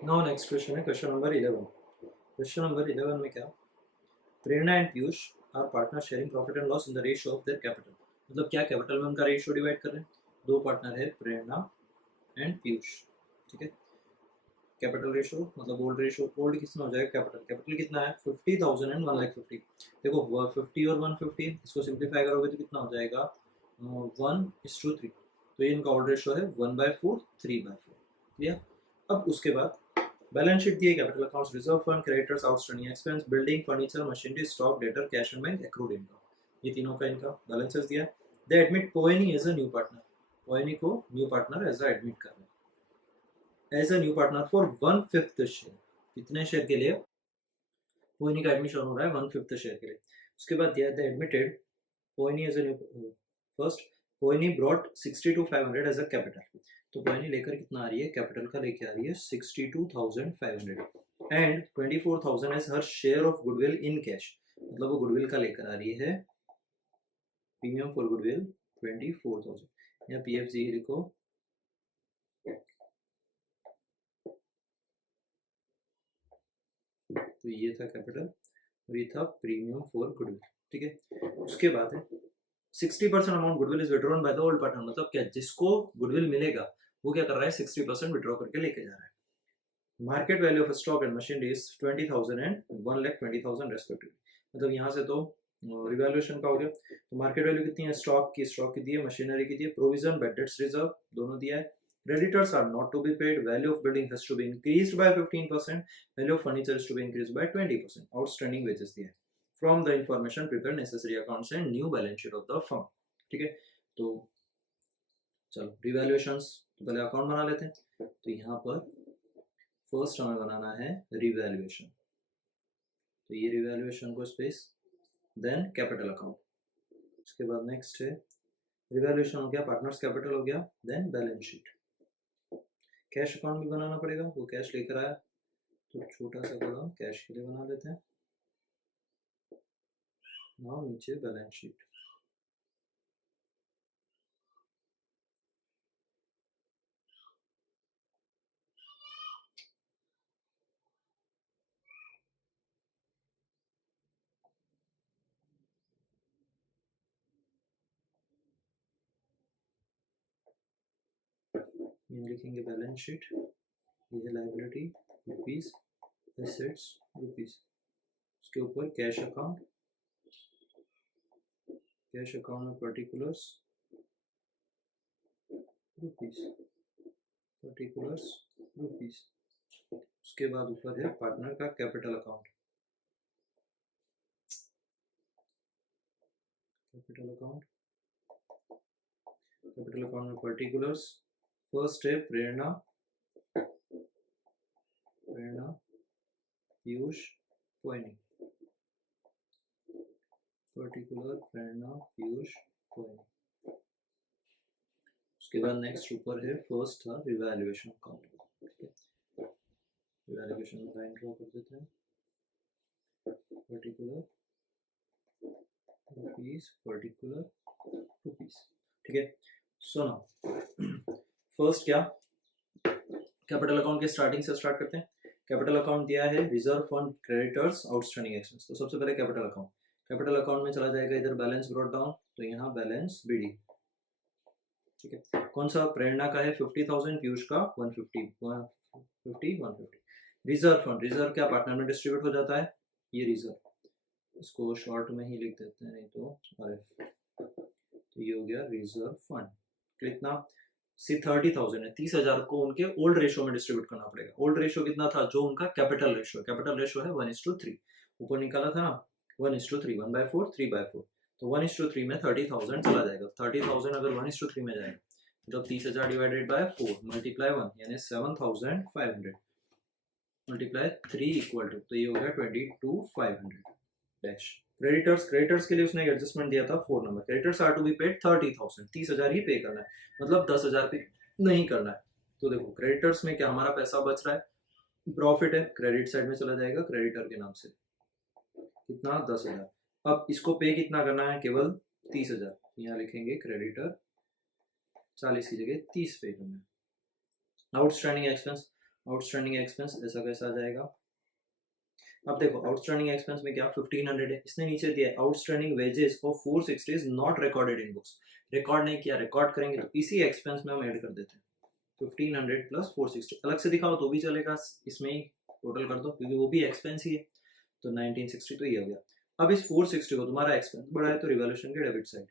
Now next question है question number 11। Question number 11 में क्या, Prerna and Piyush are partner sharing profit and loss in the ratio of their capital. मतलब क्या capital में उनका रेशियो डिवाइड कर रहे हैं। दो पार्टनर है प्रेरणा एंड पीयूष, ठीक है। कैपिटल रेशियो मतलब ओल्ड रेशियो, ओल्ड कितना हो जाएगा, कैपिटल कैपिटल कितना है 50,000 एंड 1,50,000। देखो 50 और 150, इसको सिंप्लीफाई करोगे तो कितना हो जाएगा 1:3। तो ये इनका ओल्ड रेशियो है 1/4 3/4, क्लियर। अब उसके बाद बैलेंस शीट दिए, capital accounts, reserve fund, creditors, outstanding expense, building, furniture, machinery, stock, debtor, cash and bank, accrued income. ये तीनों का इनका बैलेंसेस दिया। दे एडमिट पोएनी एज अ न्यू पार्टनर। पोएनी को new partner as a admit कर रहे हैं as a new partner for 1/5 share. कितने शेयर के लिए पोएनी का एडमिशन हो रहा है 1/5 शेयर के लिए। उसके बाद दिया द एडमिटेड पोएनी एज अ न्यू फर्स्ट पोएनी ब्रॉट 62,500 एज अ कैपिटल। तो पोएनी लेकर कितना आ रही है, कैपिटल का लेके आ रही है 62,500 and 24,000 as her share of goodwill in cash. मतलब वो गुडविल का लेकर आ रही है प्रीमियम फॉर गुडविल 24,000 या पीएफजी लिखो। तो ये था कैपिटल और ये था प्रीमियम फॉर गुडविल, ठीक है। उसके बाद है 60% amount goodwill is withdrawn by the old partner. मतलब क्या, जिसको गुडविल मिलेगा वो क्या कर रहा है 60% विड्रॉ करके लेके जा रहा है। Market value of stock and machinery is 20,000 and 1,20,000 respectively. मतलब यहाँ से तो रिवैल्यूएशन का हो गया। तो मार्केट वैल्यू कितनी है, स्टॉक की दी है, मशीनरी की दी है, प्रोविजन बैड डेट्स रिजर्व दोनों दिया है। Creditors are not to be paid. Value of building has to be increased by 15%. Value of furniture is to be increased by 20%. Outstanding wages दिया है। From the information prepare necessary accounts and new balance sheet of the firm, ठीक है। तो चलो रिवैल्यूएशंस तो पहले account बना लेते हैं। तो यहाँ पर फर्स्ट हमें बनाना है रिवैल्यूएशन। तो ये रिवैल्यूएशन को स्पेस, देन कैपिटल अकाउंट। उसके बाद नेक्स्ट है रिवैल्यूएशन हो गया, पार्टनर्स कैपिटल हो गया, then balance sheet. Cash account भी बनाना पड़ेगा, वो कैश लेकर आया तो छोटा सा कॉलम कैश के लिए बना लेते हैं। नाउ नीचे बैलेंस शीट। ये लिखेंगे बैलेंस शीट। ये है लायबिलिटी रुपीज, एसेट्स रुपीज। उसके ऊपर कैश अकाउंट, कैश अकाउंट में पर्टिकुलर्स रुपीज, पर्टिकुलर्स रुपीज। उसके बाद ऊपर है पार्टनर का capital account, capital account, capital account में पर्टिकुलर्स। फर्स्ट है प्रेरणा, प्रेरणा पीयूष पोएनी, पर्टिकुलर प्रेरणा पीयूष पोएनी। उसके बाद नेक्स्ट ऊपर है फर्स्ट था रिवैल्यूएशन अकाउंट, ठीक है। रिवैल्यूएशन में लाइन ड्रॉ कर देते हैं, पर्टिकुलर रुपीज, पर्टिकुलर रुपीज, ठीक है। सो नाउ फर्स्ट क्या, कैपिटल अकाउंट के स्टार्टिंग से स्टार्ट करते हैं। कैपिटल अकाउंट दिया है reserve fund, creditors, outstanding expense. तो सबसे पहले कैपिटल अकाउंट, कैपिटल अकाउंट में चला जाएगा इधर बैलेंस ब्रॉट डाउन, तो यहाँ बैलेंस बीडी, ठीक है। कौन सा, प्रेरणा का है 50,000, पीयूष का 150। रिजर्व फंड, रिजर्व क्या पार्टनर में डिस्ट्रीब्यूट हो जाता है, ये रिजर्व, इसको शॉर्ट में ही लिख देते हैं, नहीं तो आरएफ। तो ये हो गया रिजर्व फंड। कितना, सी 30,000 है, 30,000 को उनके ओल्ड रेशियो में डिस्ट्रीब्यूट करना पड़ेगा। ओल्ड रेशियो कितना था, जो उनका कैपिटल रेशियो, कैपिटल रेशियो है 1:3। ऊपर निकाला था ना 1:3, 1/4 3/4। तो 1:3 में 30,000 चला जाएगा। 30,000 अगर 1:3 में जाएगा तो 30,000 डिवाइडेड बाय 4 मल्टीप्लाई 1 यानी 7,500 मल्टीप्लाई 3 इक्वल टू, तो ये हो गया 22,500 डैश। क्रेडिटर्स, क्रेडिटर्स के लिए उसने एडजस्टमेंट दिया था 4 number. Creditors are to be paid 30,000, 30,000 ही पे करना है, मतलब 10,000 पे नहीं करना है। तो देखो क्रेडिटर्स में क्या हमारा पैसा बच रहा है, प्रॉफिट है, क्रेडिट साइड में चला जाएगा क्रेडिटर के नाम से, कितना 10,000। अब इसको पे कितना करना है, केवल 30,000। यहाँ लिखेंगे क्रेडिटर 40 की जगह 30 पे करना है। आउटस्टैंडिंग एक्सपेंस, आउटस्टैंडिंग एक्सपेंस ऐसा कैसा आ जाएगा। अब देखो आउटस्टैंडिंग एक्सपेंस में क्या 1500 है, इसने नीचे दिया outstanding wages of 460 is not recorded in books. Record नहीं किया, रिकॉर्ड करेंगे तो इसी एक्सपेंस में हम ऐड कर देते हैं 1500 प्लस 460। अलग से दिखाओ तो भी चलेगा, इसमें ही टोटल कर दो क्योंकि वो भी एक्सपेंस ही है। तो 1960 तो ये हो गया। अब इस 460 को तुम्हारा एक्सपेंस बढ़ा है तो रिवॉल्यूशन के डेबिट साइड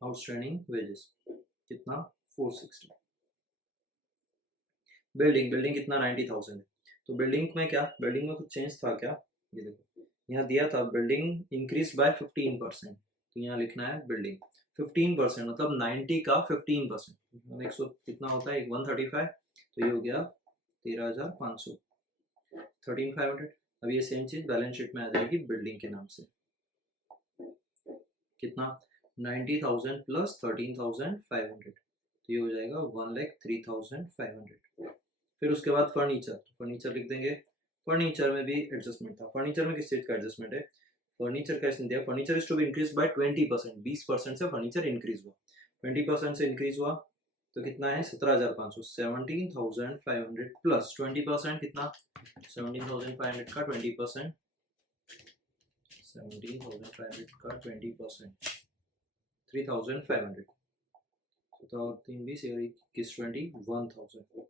आउटस्टैंडिंग वेजेस कितना 460। बिल्डिंग कितना 90,000 है। तो बिल्डिंग में क्या, बिल्डिंग में कुछ चेंज था क्या, ये देखो यहाँ दिया था बिल्डिंग इंक्रीज बाय 15%। तो यहाँ लिखना है बिल्डिंग 15% मतलब 90 का 15%, 100 कितना होता है 135। तो ये हो गया 13,500 13,500। अब ये सेम चीज बैलेंस शीट में आ जाएगी बिल्डिंग के नाम से कितना 90,000 प्लस 13,500। तो ये हो जाएगा 1,03,500। फिर उसके बाद फर्नीचर लिख देंगे। फर्नीचर में भी एडजस्टमेंट था। फर्नीचर में किस चीज का एडजस्टमेंट है, फर्नीचर का इसने दिया furniture is to be increase by 20%। 20% से फर्नीचर इंक्रीज हुआ, 20% से इंक्रीज हुआ तो कितना है 17,500। 17,500 प्लस 20% कितना 17,500 का 20%, 17,500 का 20% 3,500। तो 3 20 और 21 21,000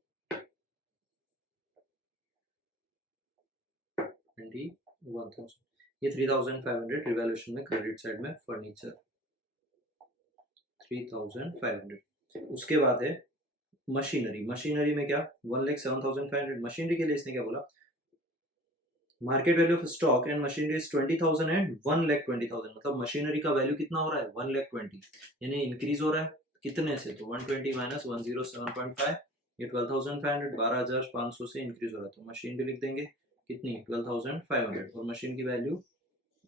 21,000। ये 3,500 रिवैल्यूएशन में क्रेडिट साइड में फर्नीचर 3,500। उसके बाद है मशीनरी में क्या 1,07,500। मशीनरी के लिए इसने क्या बोला, market value of stock and machinery is 20,000 and 1,20,000। मतलब मशीनरी का वैल्यू कितना हो रहा है 1,20,000, यानी इंक्रीज हो रहा है कितने से, तो 120 माइनस 107.5, ये 12,500 12,500 से इंक्रीज हो रहा है। तो मशीन भी लिख देंगे कितनी 12,500 और मशीन की वैल्यू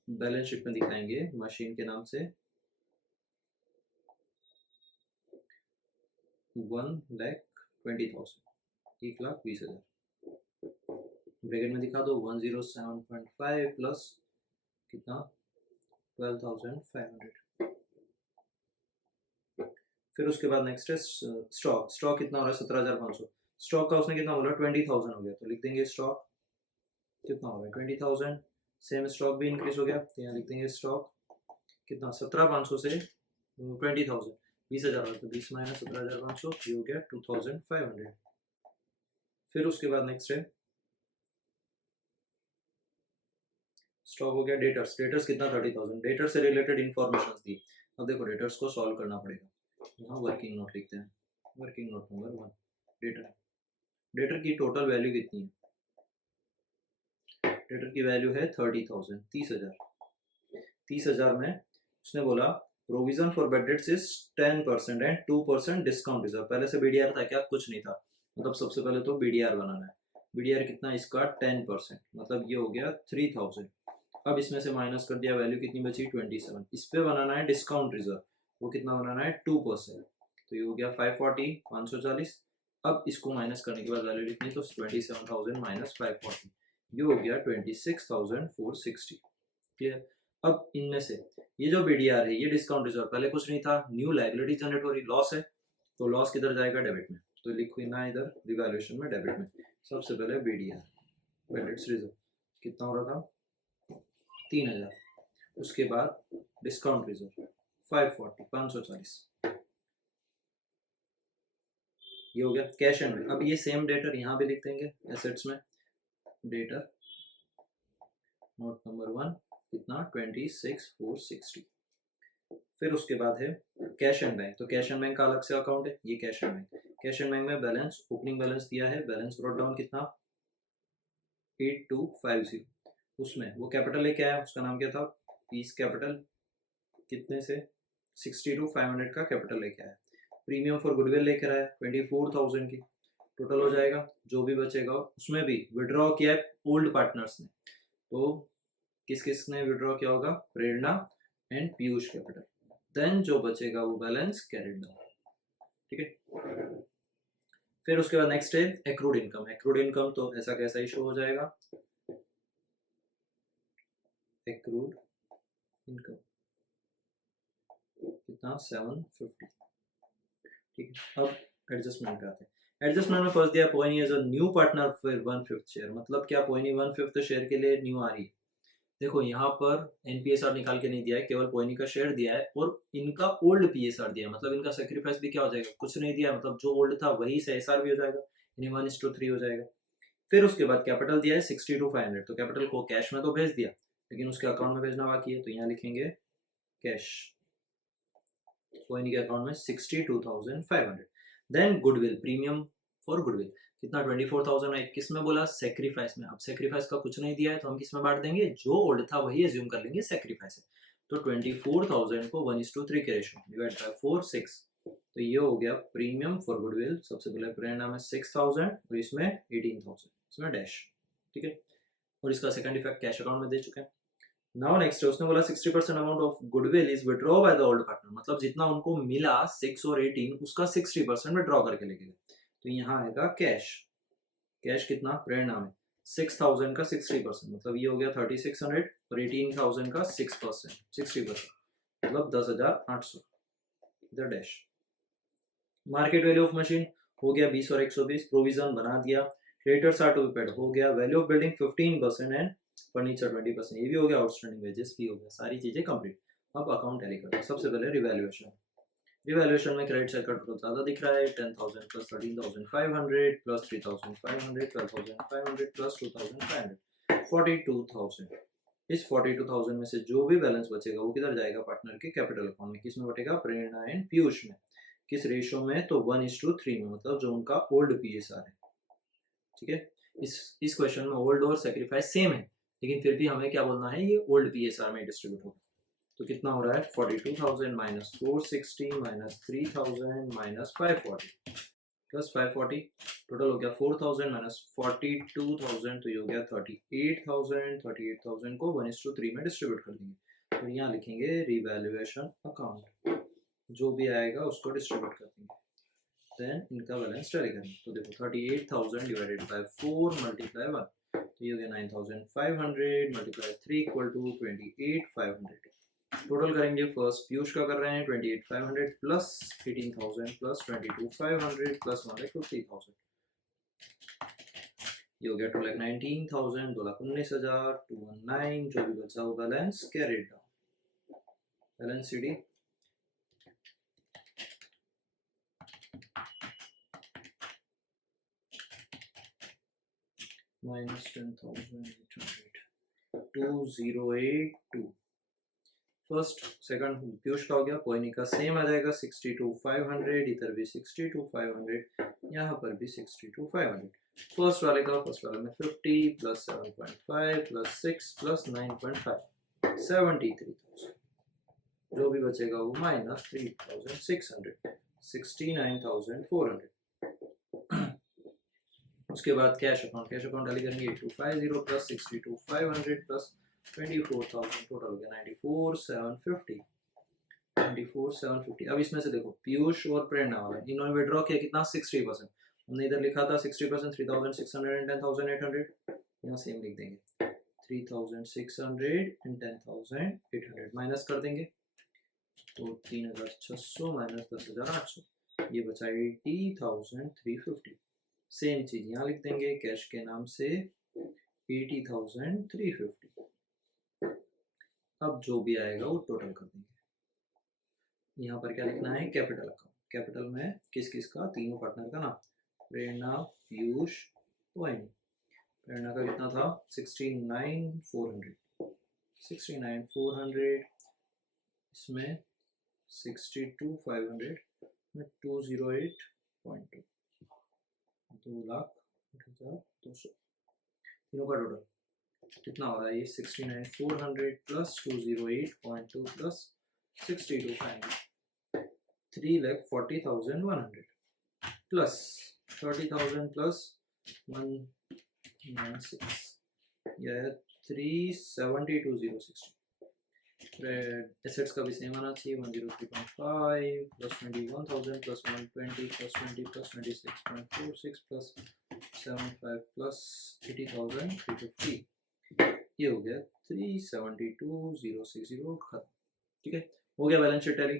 बैलेंस शीट में दिखाएंगे मशीन के नाम से 1,20,000 1,20,000। ब्रैकेट में दिखा दो 107.5 प्लस कितना 12,500। फिर उसके बाद नेक्स्ट है स्टॉक कितना हो रहा है 17,500। स्टॉक का उसने कितना बोला 20,000 हो गया, तो लिख देंगे स्टॉक कितना हो रहा है 20,000। सेम स्टॉक भी इंक्रीज हो गया तो यहाँ लिख देंगे स्टॉक कितना 17,500 से 20,000 20,000 तो 20 माइनस 17,500 ये हो गया 2,500। फिर उसके बाद नेक्स्ट है स्टॉक हो गया डेटर्स कितना 30,000। डेटर्स से रिलेटेड इंफॉर्मेशन दी। अब देखो डेटर्स को सॉल्व करना पड़ेगा। यहाँ वर्किंग नोट लिखते हैं, working note number 1 debtor. Debtor की टोटल वैल्यू कितनी है, डेटर की वैल्यू है 30,000 30,000। 30,000 में उसने बोला provision for bad debts is 10% and 2% discount reserve. पहले से बीडीआर था क्या, कुछ नहीं था। मतलब सबसे पहले तो बीडीआर बनाना है। बीडीआर कितना इसका 10%, मतलब ये हो गया 3,000। अब इसमें से माइनस कर दिया, वैल्यू कितनी बची 27। इस पे बनाना है डिस्काउंट रिजर्व, वो कितना बनाना है 2%। तो ये हो गया 540 540। अब इसको माइनस करने के बाद वैल्यू लिखनी तो 27,000 माइनस 540 ये हो गया 26,460। क्लियर। अब इनमें से ये जो बीडीआर है ये डिस्काउंट रिजर्व पहले कुछ नहीं था, न्यू लायबिलिटी जनरेट हो रही, लॉस है तो लॉस किधर जाएगा डेबिट में। तो लिखो ना इधर रिवैल्यूएशन में डेबिट में। सबसे पहले बीडीआर बैलेंस रिजर्व कितना हो रहा था 3,000। उसके बाद डिस्काउंट रिजर्व 540 540 ये हो गया कैश एंड बैंक। अब ये सेम डेटर यहाँ भी लिख देंगे एसेट्स में, डेटर नोट नंबर 1 कितना 26,460। फिर उसके बाद है कैश एंड बैंक। तो कैश एंड बैंक का अलग से अकाउंट है, ये cash and bank. Cash and bank में बैलेंस ओपनिंग बैलेंस दिया है, बैलेंस ब्रॉट डाउन कितना 8250। उसमें वो कैपिटल लेके आया, उसका नाम क्या था पीस कैपिटल, कितने से 62,500 का कैपिटल लेके आया। प्रीमियम फॉर गुडविल लेकर आया 24,000 की। टोटल हो जाएगा जो भी बचेगा, उसमें भी विड्रॉ किया है ओल्ड पार्टनर्स ने। तो किस किस ने विड्रॉ किया होगा, प्रेरणा एंड पीयूष कैपिटल। देन जो बचेगा वो बैलेंस कैरिड डाउन। ठीक है। फिर उसके बाद नेक्स्ट है एक्रूड इनकम। एक्रूड इनकम तो ऐसा कैसा ही शो हो जाएगा, एक्रूड इनकम कितना 750। ठीक है, अब एडजस्टमेंट पे आते हैं। एडजस्टमेंट में फर्स्ट दिया पोइनी एज अ न्यू पार्टनर फिर 1/5 शेयर, मतलब क्या पोइनी 1/5 शेयर के लिए न्यू आ रही है। देखो यहाँ पर एनपीएसआर निकाल के नहीं दिया है, केवल पोइनी का शेयर दिया है और इनका ओल्ड पीएसआर दिया है, मतलब इनका सेक्रीफाइस भी क्या हो जाएगा, कुछ नहीं दिया, मतलब जो ओल्ड था वही से एसआर भी हो जाएगा, यानी 1:3 हो जाएगा। फिर उसके बाद कैपिटल दिया है 62,500, तो कैपिटल को कैश में तो भेज दिया, लेकिन उसके अकाउंट में भेजना बाकी है, तो यहाँ लिखेंगे कैश, पोइनी के अकाउंट में 62,500। Then goodwill, premium for goodwill कितना 24,000 है, किस में बोला, सेक्रीफाइस में। अब सेक्रीफाइस का कुछ नहीं दिया है तो हम किस में बांट देंगे, जो ओल्ड था वही एज्यूम कर लेंगे सेक्रीफाइस है, तो 24,000 को 1:3 के रेशो डिवाइड बाय 4 6, तो ये हो गया प्रीमियम फॉर गुडविल। सबसे पहले परिणाम है 6,000 और इसमें 18,000, इसमें डैश, ठीक है, और इसका सेकंड इफेक्ट कैश अकाउंट में दे चुके हैं। नाउ नेक्स्ट है, उसने बोला 60% amount of goodwill is withdraw by the old partner, मतलब जितना उनको मिला 6 और 18 उसका 60% विड्रॉ करके लेके गए, तो यहाँ आएगा कैश। कैश कितना, प्रेरणा में 6,000 का 60%, मतलब ये हो गया 3,600 और 18,000 का 6%, 60%, मतलब 10,800, इधर dash. Market value of machine हो गया 20 और 120, प्रोविजन बना दिया, creditors are to be paid हो गया, value of building 15% and furniture 20%, ये भी हो गया, आउटस्टैंडिंग वेजेस भी हो गया, सारी चीजें कंप्लीट। अब अकाउंट टैली करते हैं। सबसे पहले रिवैल्यूएशन, रिवैल्यूएशन में क्रेडिट साइड का टोटल ज्यादा दिख रहा है, 10,000 प्लस 13,500 प्लस 3,500 12,500 प्लस 2,500 42,000। इस 42,000 में से जो भी बैलेंस बचेगा वो किधर जाएगा, पार्टनर के कैपिटल अकाउंट में, किस में बटेगा, प्रेरणा एंड पीयूष में, किस रेशो में, तो 1:3 में, मतलब जो उनका ओल्ड पीएसआर है, ठीक है। इस क्वेश्चन में ओल्ड और सेक्रीफाइस सेम है, लेकिन फिर भी हमें क्या बोलना है, ये ओल्ड पीएसआर में डिस्ट्रीब्यूट होगा, तो कितना हो रहा है 42,000 minus 460 minus 3,000 minus 540 plus 540, total हो गया 4,000 माइनस 42,000, तो ये हो गया 38,000। 38,000 को 1:3 में डिस्ट्रीब्यूट कर देंगे, तो यहाँ लिखेंगे रिवैल्यूएशन अकाउंट, जो भी आएगा उसको डिस्ट्रीब्यूट कर देंगे, देन इनका बैलेंस टैली करेंगे। तो देखो 38,000 डिवाइडेड बाय 4 मल्टीप्लाई 1, तो ये हो गया 9,500 मल्टीप्लाई 3 इक्वल टू 28,500। टोटल करेंगे, फर्स्ट पीयूष का कर रहे हैं 28,500 प्लस 18,000 प्लस 22,500 प्लस 1,50,000, ये हो गया 2,19,000, 2,19,000, 219, जो भी बचा वो balance carried down, balance CD minus 10,800, 2,082। First second Piyush का हो गया, पोइनी का सेम आ जाएगा 62,500, इधर भी 62,500, यहाँ पर भी 62,500। फर्स्ट वाले का, फर्स्ट वाले में 50 प्लस 7.5 प्लस 6 प्लस 9.5 73,000, जो भी बचेगा वो माइनस 3,600 69,400। उसके बाद कैश अकाउंट, कैश अकाउंट डाली करेंगे 8250 प्लस 62,500 प्लस 24,000, टोटल हो गया 94,750, 94,750। अब इसमें से देखो पीयूष और प्रेरणा वाला इन्होंने विड्रॉ किया कितना 60%, हमने इधर लिखा था 60% 3,600 एंड 10,800, यहाँ सेम लिख देंगे 3,600 एंड 10,800, माइनस कर देंगे तो 3,600 माइनस 10,800, ये बचा 80,350। सेम चीज यहाँ लिख देंगे, कैश के नाम से 80,350। अब जो भी आएगा वो टोटल कर देंगे। यहाँ पर क्या लिखना है, कैपिटल अकाउंट, कैपिटल में किस किस का, तीनों पार्टनर का नाम, प्रेरणा पीयूष पोइनी। प्रेरणा का कितना था 69,400, 69,400, इसमें 62,500 में 208.2, 2,08,200, तीनों का टोटल कितना हो रहा है, ये 69,400 प्लस 208.2 प्लस 62,500, 3,40,100 प्लस 30,000 प्लस 196, यह 372,060। एसेट्स का भी सेम आना चाहिए 103.5 plus 21,000 plus 120 plus 20 plus 26.46 plus 75 plus 80,350, ये हो गया 372,060 खत्म, ठीक है, हो गया balance sheet tally.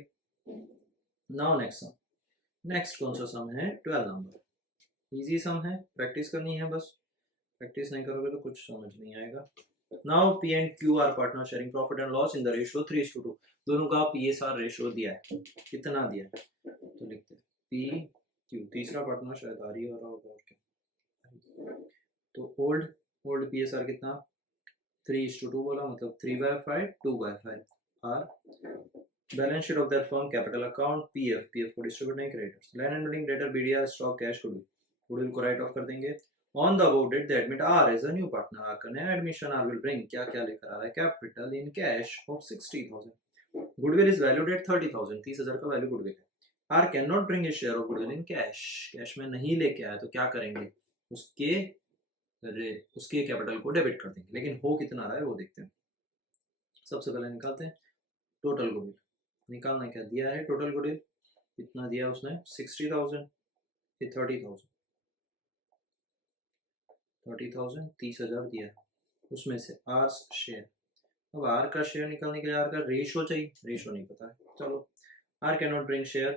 Now next sum, next कौन सा सम है? 12 नंबर। इजी सम है, प्रैक्टिस करनी है बस। प्रैक्टिस नहीं करोगे तो कुछ समझ नहीं आएगा। Now P and Q R partner sharing profit and loss in the ratio 3:2। दोनों का PSR रेशियो दिया है, कितना दिया है तो लिखते हैं पी क्यू। तीसरा पार्टनर शायद आर ही हो रहा होगा और क्या। तो ओल्ड ओल्ड PSR कितना? 3:2 बोला, मतलब 3/5 2/5। R balance sheet of that firm capital account PF को डिस्ट्रीब्यूट नहीं, creditors land and building debtor BDR stock cash goodwill को राइट ऑफ कर देंगे। On the about date they admit R as a new partner. R का नया admission are will bring क्या क्या लेकर आ रहा है? Capital in cash of 60,000। Goodwill is valued at 30,000। 30,000 का वैल्यू गुडविल है। R cannot bring a share of goodwill in cash. Cash में नहीं लेके आया तो क्या करेंगे? उसके उसके कैपिटल को डेबिट कर देंगे। लेकिन हो कितना रहा है वो देखते हैं। सबसे पहले निकालते हैं टोटल गुडविल। निकालना क्या दिया है? टोटल गुडविल कितना दिया उसने? 60,000। 30,000 30,000 दिया, उसमें से आर शेयर। अब आर का शेयर निकालने के लिए आर का रेशियो चाहिए, रेशियो नहीं पता है। चलो, R cannot bring share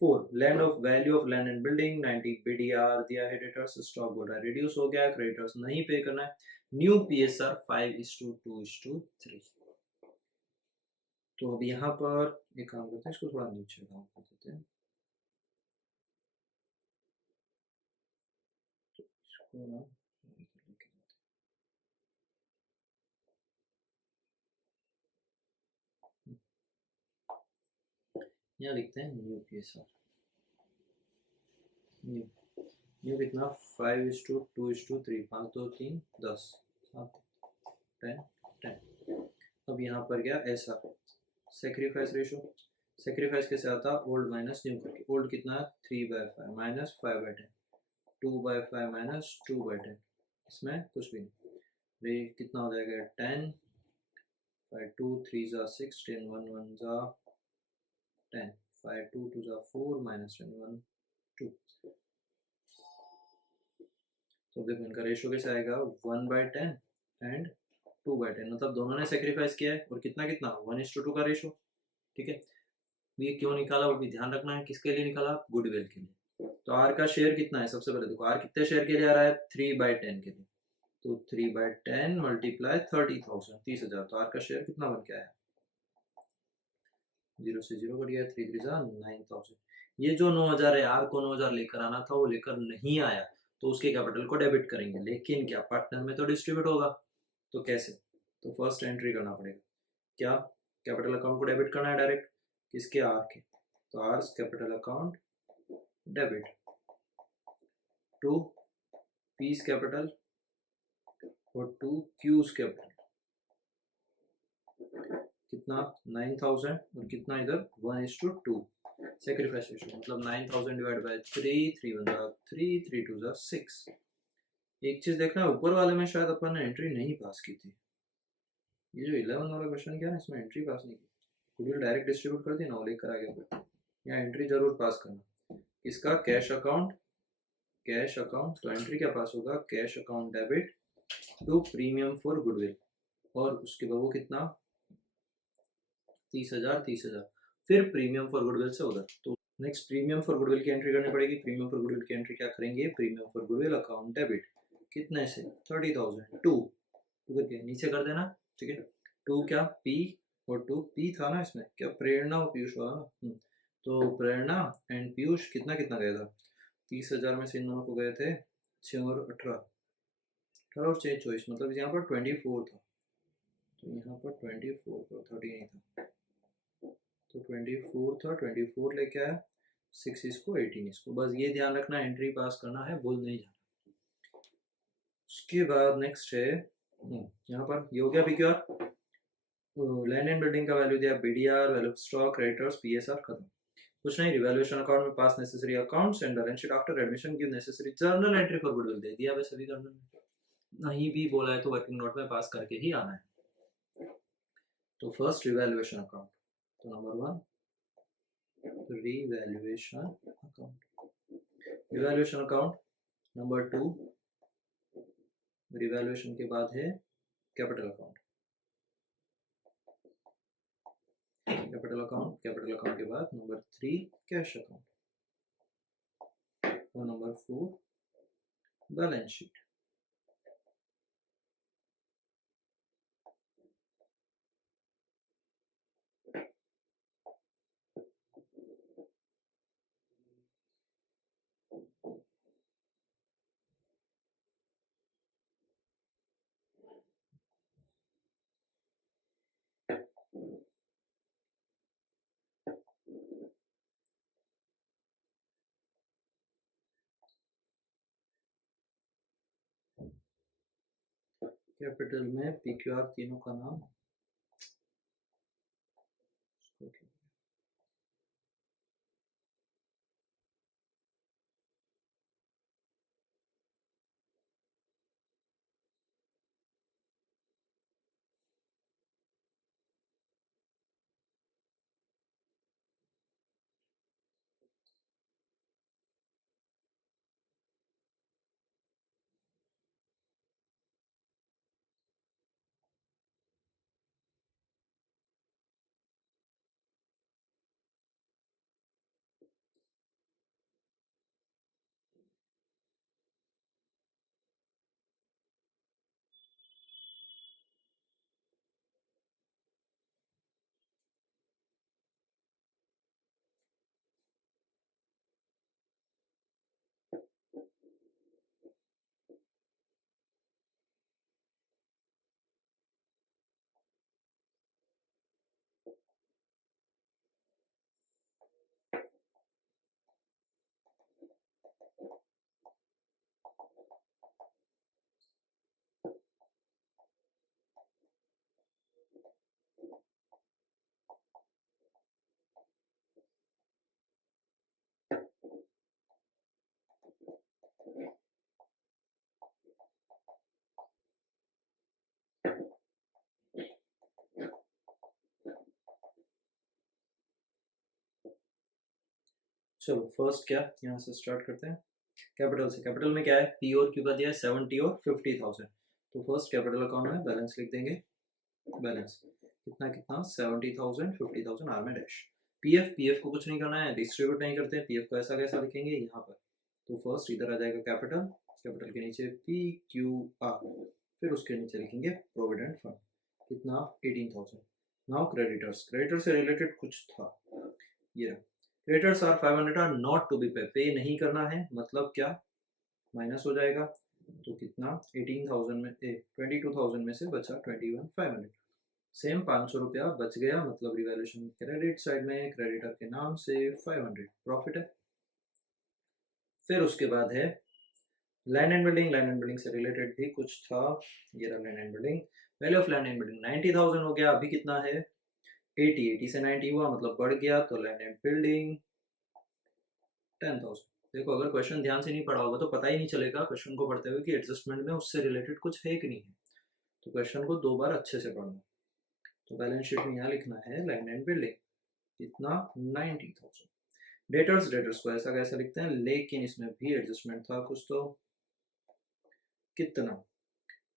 4। Land of value of land and building 90 BDR दिया है। डेटर्स स्टॉक बोल रहा है रिड्यूस हो गया, क्रेडिटर्स नहीं पे करना है। New PSR 5:2:3। तो अब यहाँ पर एक काम करते हैं, इसको थोड़ा नीचे डाउन कर देते हैं। इसको ना यहाँ लिखते हैं न्यू PSR। न्यू न्यू कितना? 5:2:3। 5 2 3 10 7 10 10। अब यहाँ पर गया ऐसा सेक्रीफाइस रेशियो। सेक्रीफाइस कैसे आता? ओल्ड माइनस न्यू करके। ओल्ड कितना है? 3/5 माइनस 5/10। 2/5 माइनस 2/10। इसमें कुछ भी नहीं। ये कितना हो जाएगा? 10 5 2 3 जा 6 10 1 1 जा 10 5 2 2 जा 4 माइनस 10 1 2। तो देखो इनका रेशियो कैसे आएगा? 1/10 एंड 2/10। मतलब दोनों ने सेक्रीफाइस किया है। और कितना कितना? 1:2 का रेशियो। ठीक है। ये क्यों निकाला वो भी ध्यान रखना है। किसके लिए निकाला? गुडविल के लिए। तो आर का शेयर कितना है? सबसे पहले देखो आर कितने शेयर के लिए आ रहा है? 3/10 के लिए। तो 3/10 मल्टीप्लाई 30,000 30,000। तो आर का शेयर कितना बन के आया? 0 से 0 कट गया। 3 3 9,000। ये जो 9,000 है, आर को 9,000 लेकर आना था, वो लेकर नहीं आया। तो उसके कैपिटल को डेबिट करेंगे। लेकिन क्या पार्टनर में तो डिस्ट्रीब्यूट होगा। तो कैसे? तो फर्स्ट एंट्री करना पड़ेगा। क्या? कैपिटल अकाउंट को डेबिट करना है डायरेक्ट। किसके? आर के। तो are capital account debit to piece capital और टू क्यूज कैपिटल। कितना? 9,000 और कितना इधर? 1:2। सेक्रीफाइस रेशियो मतलब 9,000 डिवाइड बाय 3 3 1 3 3 2 6। एक चीज देखना, ऊपर वाले में शायद अपन ने एंट्री नहीं पास की थी। ये जो 11 वाला क्वेश्चन क्या है, इसमें एंट्री पास नहीं की। गुडविल डायरेक्ट डिस्ट्रीब्यूट कर दी ना, वो लेकर आ गया। यहाँ एंट्री जरूर पास करना। इसका कैश अकाउंट, कैश अकाउंट। तो एंट्री क्या पास होगा? Cash account debit to premium for goodwill. और उसके बाद वो कितना? 30,000 30,000। फिर प्रीमियम फॉर गुडविल से उधर। तो नेक्स्ट प्रीमियम फॉर गुडविल की एंट्री करनी पड़ेगी। प्रीमियम फॉर गुडविल की एंट्री क्या करेंगे? Premium for goodwill account debit कितने से? 30,000 टू करके नीचे कर देना। ठीक है। टू क्या? पी और टू पी था ना इसमें, क्या प्रेरणा और पीयूष हुआ ना। तो प्रेरणा एंड पीयूष कितना कितना गया था? 30,000 में से इन दोनों को गए थे 6 और 18। 18 और 6 24, मतलब यहाँ पर 24 था। तो यहाँ पर 24 था, 30 नहीं था। तो 24 था, 24 लेके आया। 6 इसको 18 इसको। बस ये ध्यान रखना, एंट्री पास करना है, भूल नहीं जाना। उसके बाद नेक्स्ट है यहाँ पर ये हो गया PQR। लैंड एंड बिल्डिंग का वैल्यू दिया, BDR value of stock, creditors, PSR खत्म। कुछ नहीं। रिवैल्यूएशन अकाउंट में pass necessary accounts and balance sheet after admission give necessary journal entry for goodwill दे दिया वैसे भी जर्नल में। नहीं भी बोला है तो वर्किंग नोट में पास करके ही आना है। तो फर्स्ट रिवैल्यूएशन अकाउंट। तो number 1 revaluation account. Revaluation account. Number 2 revaluation के बाद है कैपिटल अकाउंट। कैपिटल अकाउंट के बाद नंबर 3 कैश अकाउंट। और नंबर 4 बैलेंस शीट। कैपिटल में PQR तीनों का नाम। चलो फर्स्ट क्या, यहाँ से स्टार्ट करते हैं कैपिटल से। कैपिटल में क्या है, P और Q का दिया है 70 और 50,000। तो फर्स्ट कैपिटल अकाउंट में बैलेंस लिख देंगे। बैलेंस कितना कितना 70,000 50,000 आर में डैश। पीएफ को कुछ नहीं करना है, डिस्ट्रीब्यूट नहीं करते हैं। पीएफ को ऐसा कैसा लिखेंगे यहाँ पर। तो फर्स्ट इधर आ जाएगा कैपिटल, कैपिटल के नीचे PQR, फिर उसके नीचे लिखेंगे प्रोविडेंट फंड कितना 18,000। नाउ क्रेडिटर्स, क्रेडिटर से रिलेटेड कुछ था, ये रहा। Creditors are 500 are not to be pay नहीं करना है, मतलब क्या माइनस हो जाएगा। तो कितना 18,000 में 22,000 में से बचा 21,500। सेम 500 रुपया बच गया, मतलब रिवैल्यूएशन क्रेडिट साइड में क्रेडिटर के नाम से 500 प्रॉफिट है। फिर उसके बाद है land and building. Land and building से रिलेटेड भी कुछ था, ये रहा land and building. Value of land and building 90,000 हो गया, अभी कितना है 80 से 90 हुआ मतलब बढ़ गया, तो लैंड एंड बिल्डिंग 10,000। देखो अगर क्वेश्चन ध्यान से नहीं पढ़ा होगा तो पता ही नहीं चलेगा क्वेश्चन को पढ़ते हुए कि एडजस्टमेंट में उससे रिलेटेड कुछ है कि नहीं है। तो क्वेश्चन को 2 बार अच्छे से पढ़ना। तो बैलेंस शीट में यहाँ लिखना है लैंड एंड बिल्डिंग कितना 90,000। डेटर्स, डेटर्स को ऐसा कैसा लिखते हैं, लेकिन इसमें भी एडजस्टमेंट था कुछ। तो कितना,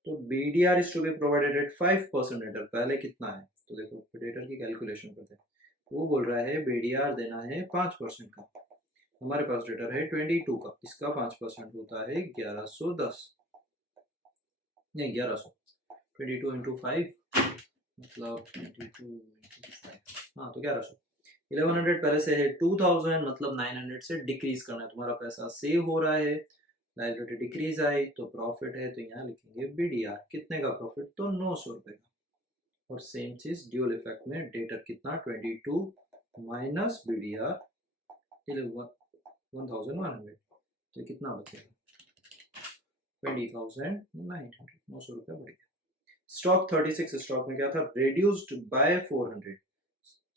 तो BDR is to be provided at 5% debtor, पहले कितना है। तो देखो डेटर की कैलकुलेशन करते हैं। वो बोल रहा है BDR देना है 5% का, हमारे पास डेटर है 22 का, इसका 5% होता है 1110, नहीं 1100। 22 इंटू 5 मतलब 22 इंटू 5, हाँ तो 1100। 1100 पहले से है 2000, मतलब 900 से डिक्रीज करना है। तुम्हारा पैसा सेव हो रहा है, लायबिलिटी डिक्रीज आई तो प्रॉफिट है, तो यहाँ लिखेंगे BDR कितने का प्रॉफिट, तो 900 रुपए का। और सेम चीज ड्यूल इफेक्ट में डेटर कितना 22 माइनस BDR 1100, तो कितना बचेगा 20,900, 900 रुपया बढ़ गया। स्टॉक 36, स्टॉक में क्या था रिड्यूस्ड बाय 400,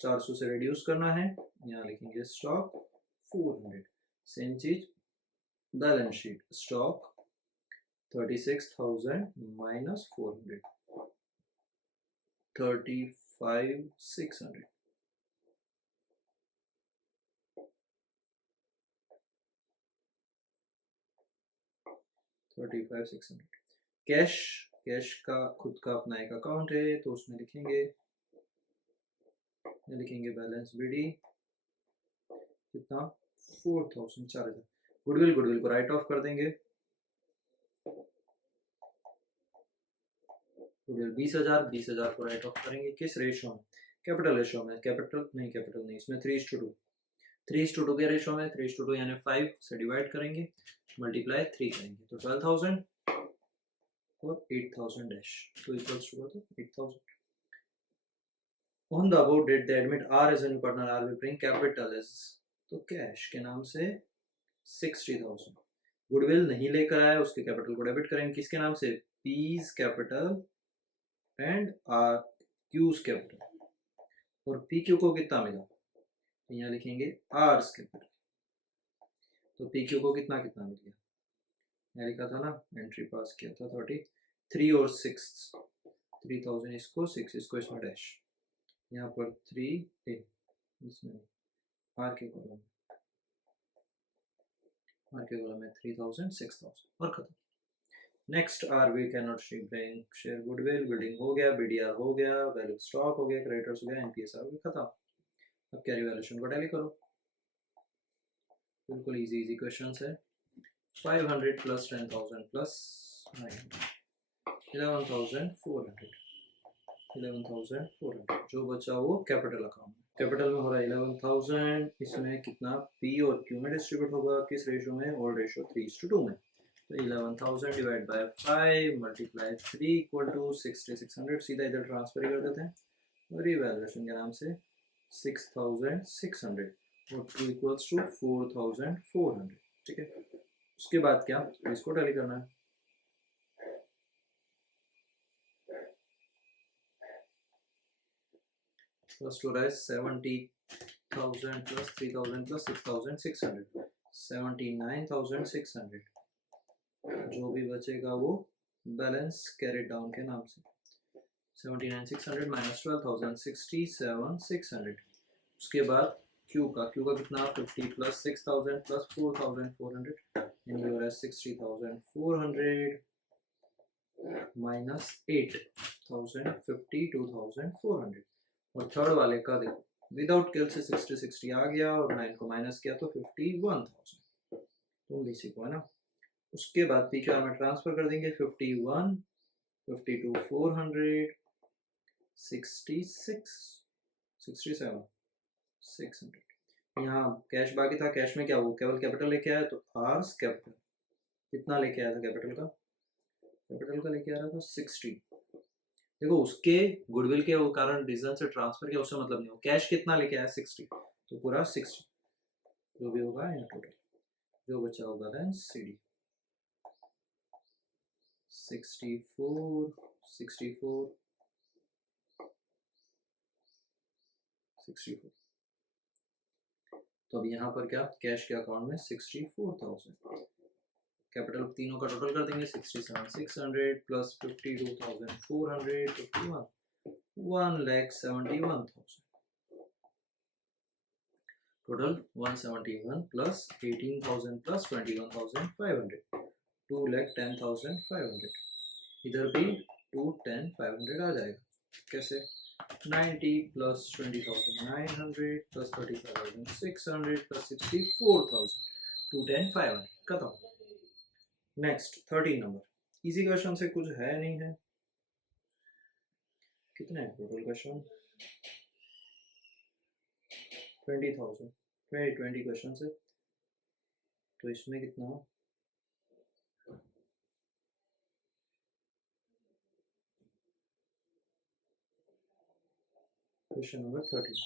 400 से रिड्यूस करना है, यहाँ लिखेंगे स्टॉक 400। सेम चीज balance sheet, stock 36,000 minus 400 35,600। 35,600। Cash, cash का खुद का अपना एक अकाउंट है, तो उसमें लिखेंगे बैलेंस BD कितना 4,000, 4,000। गुडविल गुडविल को राइट ऑफ कर देंगे, गुडविल 20,000 को राइट ऑफ करेंगे। किस रेशो में? कैपिटल रेशो में। कैपिटल नहीं, इसमें 3:2, 3:2 के रेशो में, 3:2 यानी 5 से डिवाइड करेंगे, मल्टीप्लाई 3 करेंगे, तो 12,000 और 8,000 डैश, तो equals to 8,000। On the above date they admit R as a new partner, R will bring capital as, तो कैश के नाम से 60,000। गुडविल नहीं लेकर आया, उसके कैपिटल को डेबिट करेंगे, किसके नाम से? P's capital and R Q's capital. और PQ को कितना मिला? यहाँ लिखेंगे R's कैपिटल, तो PQ को कितना कितना मिल गया? यहाँ लिखा था ना, एंट्री पास किया था 33 और 6, 3,000 इसको, 6 इसको, इसमें डैश, यहाँ पर 3 इसमें आर के कॉलम में 3,000 6,000 और खत्म। Next R we cannot bring share goodwill, building हो गया, बीडीआर हो गया, वैल्यू स्टॉक हो गया, क्रेडिटर्स हो गया, एनपीएस हो गया, खत्म। अब कैरी वैल्यूएशन को टैली करो, बिल्कुल इजी इजी क्वेश्चंस है। 500 प्लस 10,000 प्लस 900, 11,400, 11,400, जो बचा वो कैपिटल अकाउंट में। कैपिटल में हो रहा है 11,000, इसमें कितना पी और क्यू में डिस्ट्रीब्यूट होगा, किस रेशो में? और रेशो 3:2 में। तो 11,000 divide by 5 multiply 3 equal to 6,600, सीधा इधर ट्रांसफर ही कर देते हैं, और रिवैल्यूएशन के नाम से 6,600 और 2 इक्वल्स टू 4,400, ठीक है। उसके बाद क्या? इसको टैली करना है। फर्स्ट हो रहा है 70,000 प्लस 3,000 प्लस 6,600, 79,600, जो भी बचेगा वो बैलेंस कैरी डाउन के नाम से, 79,600 माइनस 12,000, 67,600। उसके बाद क्यू का कितना? 50 प्लस 6,000 प्लस 4,400, यानी हो रहा है 60,400 माइनस 8,000, 52,400। और थर्ड वाले का देखो, विदाउट किल से 60 आ गया और 9 को माइनस किया तो 51,000, तुम भी सीखो है ना। उसके बाद पीक्यूआर में ट्रांसफर कर देंगे, 51, 52,400, 66, 67, 600। यहाँ कैश बाकी था, कैश में क्या वो केवल कैपिटल लेके आया, तो आर्स कैपिटल कितना लेके आया था? कैपिटल का लेके आ रहा था 60। देखो उसके गुडविल के वो कारण रीजन से ट्रांसफर किया, उससे मतलब नहीं हो, कैश कितना लेके आया? 60, तो पूरा 60 जो भी होगा यहाँ टोटल, जो बचा होगा बैलेंस सीडी 64, 64, 64। तो अब यहाँ पर क्या? कैश के अकाउंट में 64,000, कैपिटल तीनों का टोटल कर देंगे, 67,600 प्लस 52,400, 51, 1,71,000, टोटल 171 प्लस 18,000 प्लस 21,500, 2,10,500। इधर भी 2,10,500 आ जाएगा। कैसे? 90 प्लस 20,900 प्लस 35,600 प्लस 64,000, 2,10,500, खत्म। नेक्स्ट 13 नंबर, इजी क्वेश्चन से कुछ है नहीं है। कितने हैं टोटल क्वेश्चन? 20,000, 20 क्वेश्चन है, तो इसमें कितना? Question number 13,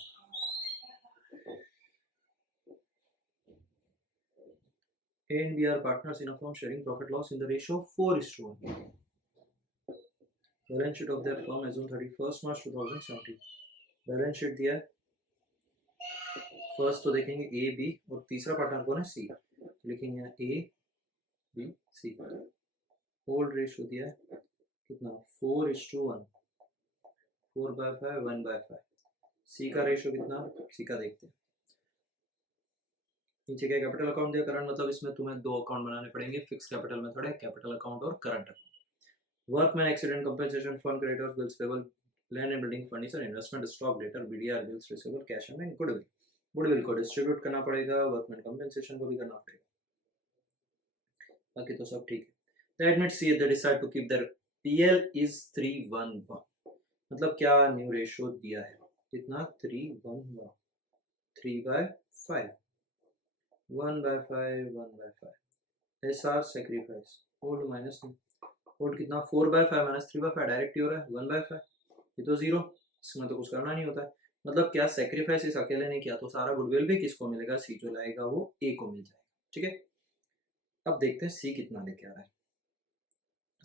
A and B are partners in a firm sharing profit loss in the ratio of 4:1. Balance sheet of their firm as on 31st March 2017. Balance sheet दिया है, first तो देखेंगे A B और तीसरा partner कौन है? C, लिखेंगे यहाँ A B C. Old ratio दिया है कितना? 4:1, 4/5, 1/5। सी का रेशियो कितना? सी का देखते हैं। नीचे क्या कैपिटल अकाउंट दिया, करंट, मतलब इसमें तुम्हें दो अकाउंट बनाने पड़ेंगे, फिक्स कैपिटल मेथड है, कैपिटल अकाउंट और current account. Workman accident compensation fund, creditors, bills payable, land and building furniture, investment, stock, debtor, BDR, bills receivable, cash and goodwill. Goodwill को डिस्ट्रीब्यूट करना पड़ेगा, वर्कमैन कंपनसेशन को भी करना पड़ेगा। बाकी तो सब ठीक है। That means see they decide to keep their PL is 311, मतलब क्या न्यू रेशियो दिया है, कितना 311, 3/5, 1/5, 1/5। SR सेक्रीफाइस, होल्ड माइनस नहीं, होल्ड कितना 4/5 माइनस 3/5, डायरेक्ट ही हो रहा है 1/5, ये तो जीरो, इसमें तो कुछ करना नहीं होता है। मतलब क्या सेक्रीफाइस इस अकेले ने किया तो सारा गुडविल भी किसको मिलेगा, सी जो लाएगा वो ए को मिल जाएगा, ठीक है। अब देखते हैं सी कितना लेके आ रहा है।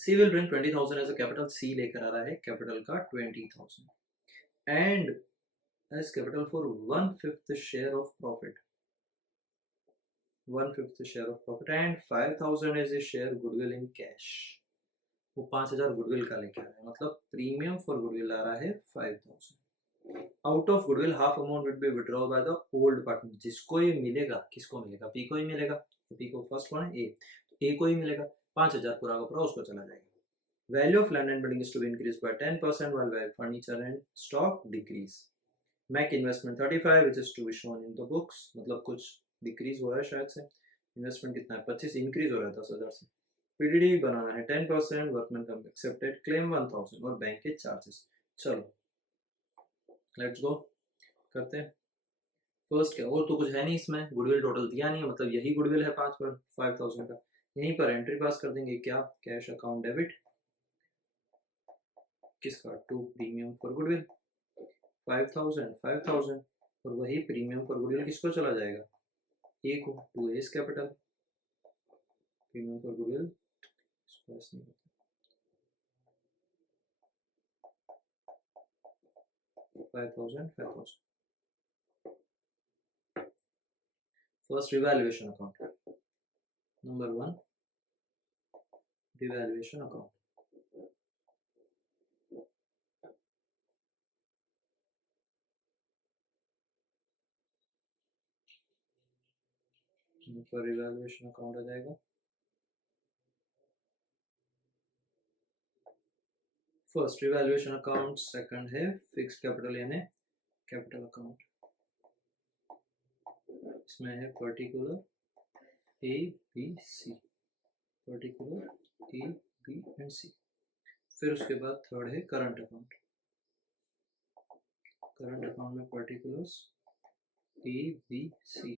C will bring 20,000 as a capital, C लेकर आ रहा है कैपिटल का 20,000 and as capital for 1/5 share of profit, 1/5 share of profit and 5,000 as a share goodwill in cash. वो 5,000 गुडविल का लेके आ रहा है, मतलब प्रीमियम फॉर गुडविल आ रहा है 5,000। Out of goodwill half amount will be withdraw by the old partner, जिसको ये मिलेगा किसको मिलेगा, पी को ही मिलेगा, तो पी को फर्स्ट कौन है, ए को ही मिलेगा, 5,000 पूरा का पूरा उसको चला जाएगा। Value of land and building is to be increase by 10% while value of furniture and stock decrease. मैक investment 35 which is to be shown in the books, मतलब कुछ डिक्रीज हो रहा है शायद से, इन्वेस्टमेंट कितना है 25, इंक्रीज हो रहा है 10,000 से। पीडीडी बनाना है 10%, वर्कमैन कम एक्सेप्टेड, क्लेम 1,000 और बैंक के चार्जेस। चलो लेट्स गो करते हैं। फर्स्ट क्या, और तो कुछ है नहीं इसमें, गुडविल टोटल दिया नहीं है, मतलब यही गुडविल है 5,000 का, यहीं पर एंट्री पास कर देंगे, क्या कैश अकाउंट डेबिट, किसका टू प्रीमियम फॉर गुडविल 5,000 और वही प्रीमियम फॉर गुडविल किसको चला जाएगा, ए को, to S capital, premium for goodwill 5,000। First revaluation account, number 1 revaluation account, पर रिवैल्यूएशन अकाउंट आ जाएगा। फर्स्ट रिवैल्यूएशन अकाउंट, सेकंड है फिक्स्ड कैपिटल यानी कैपिटल अकाउंट, इसमें है particular A B C, particular A B and C. फिर उसके बाद थर्ड है करंट अकाउंट, करंट अकाउंट में particulars A B C,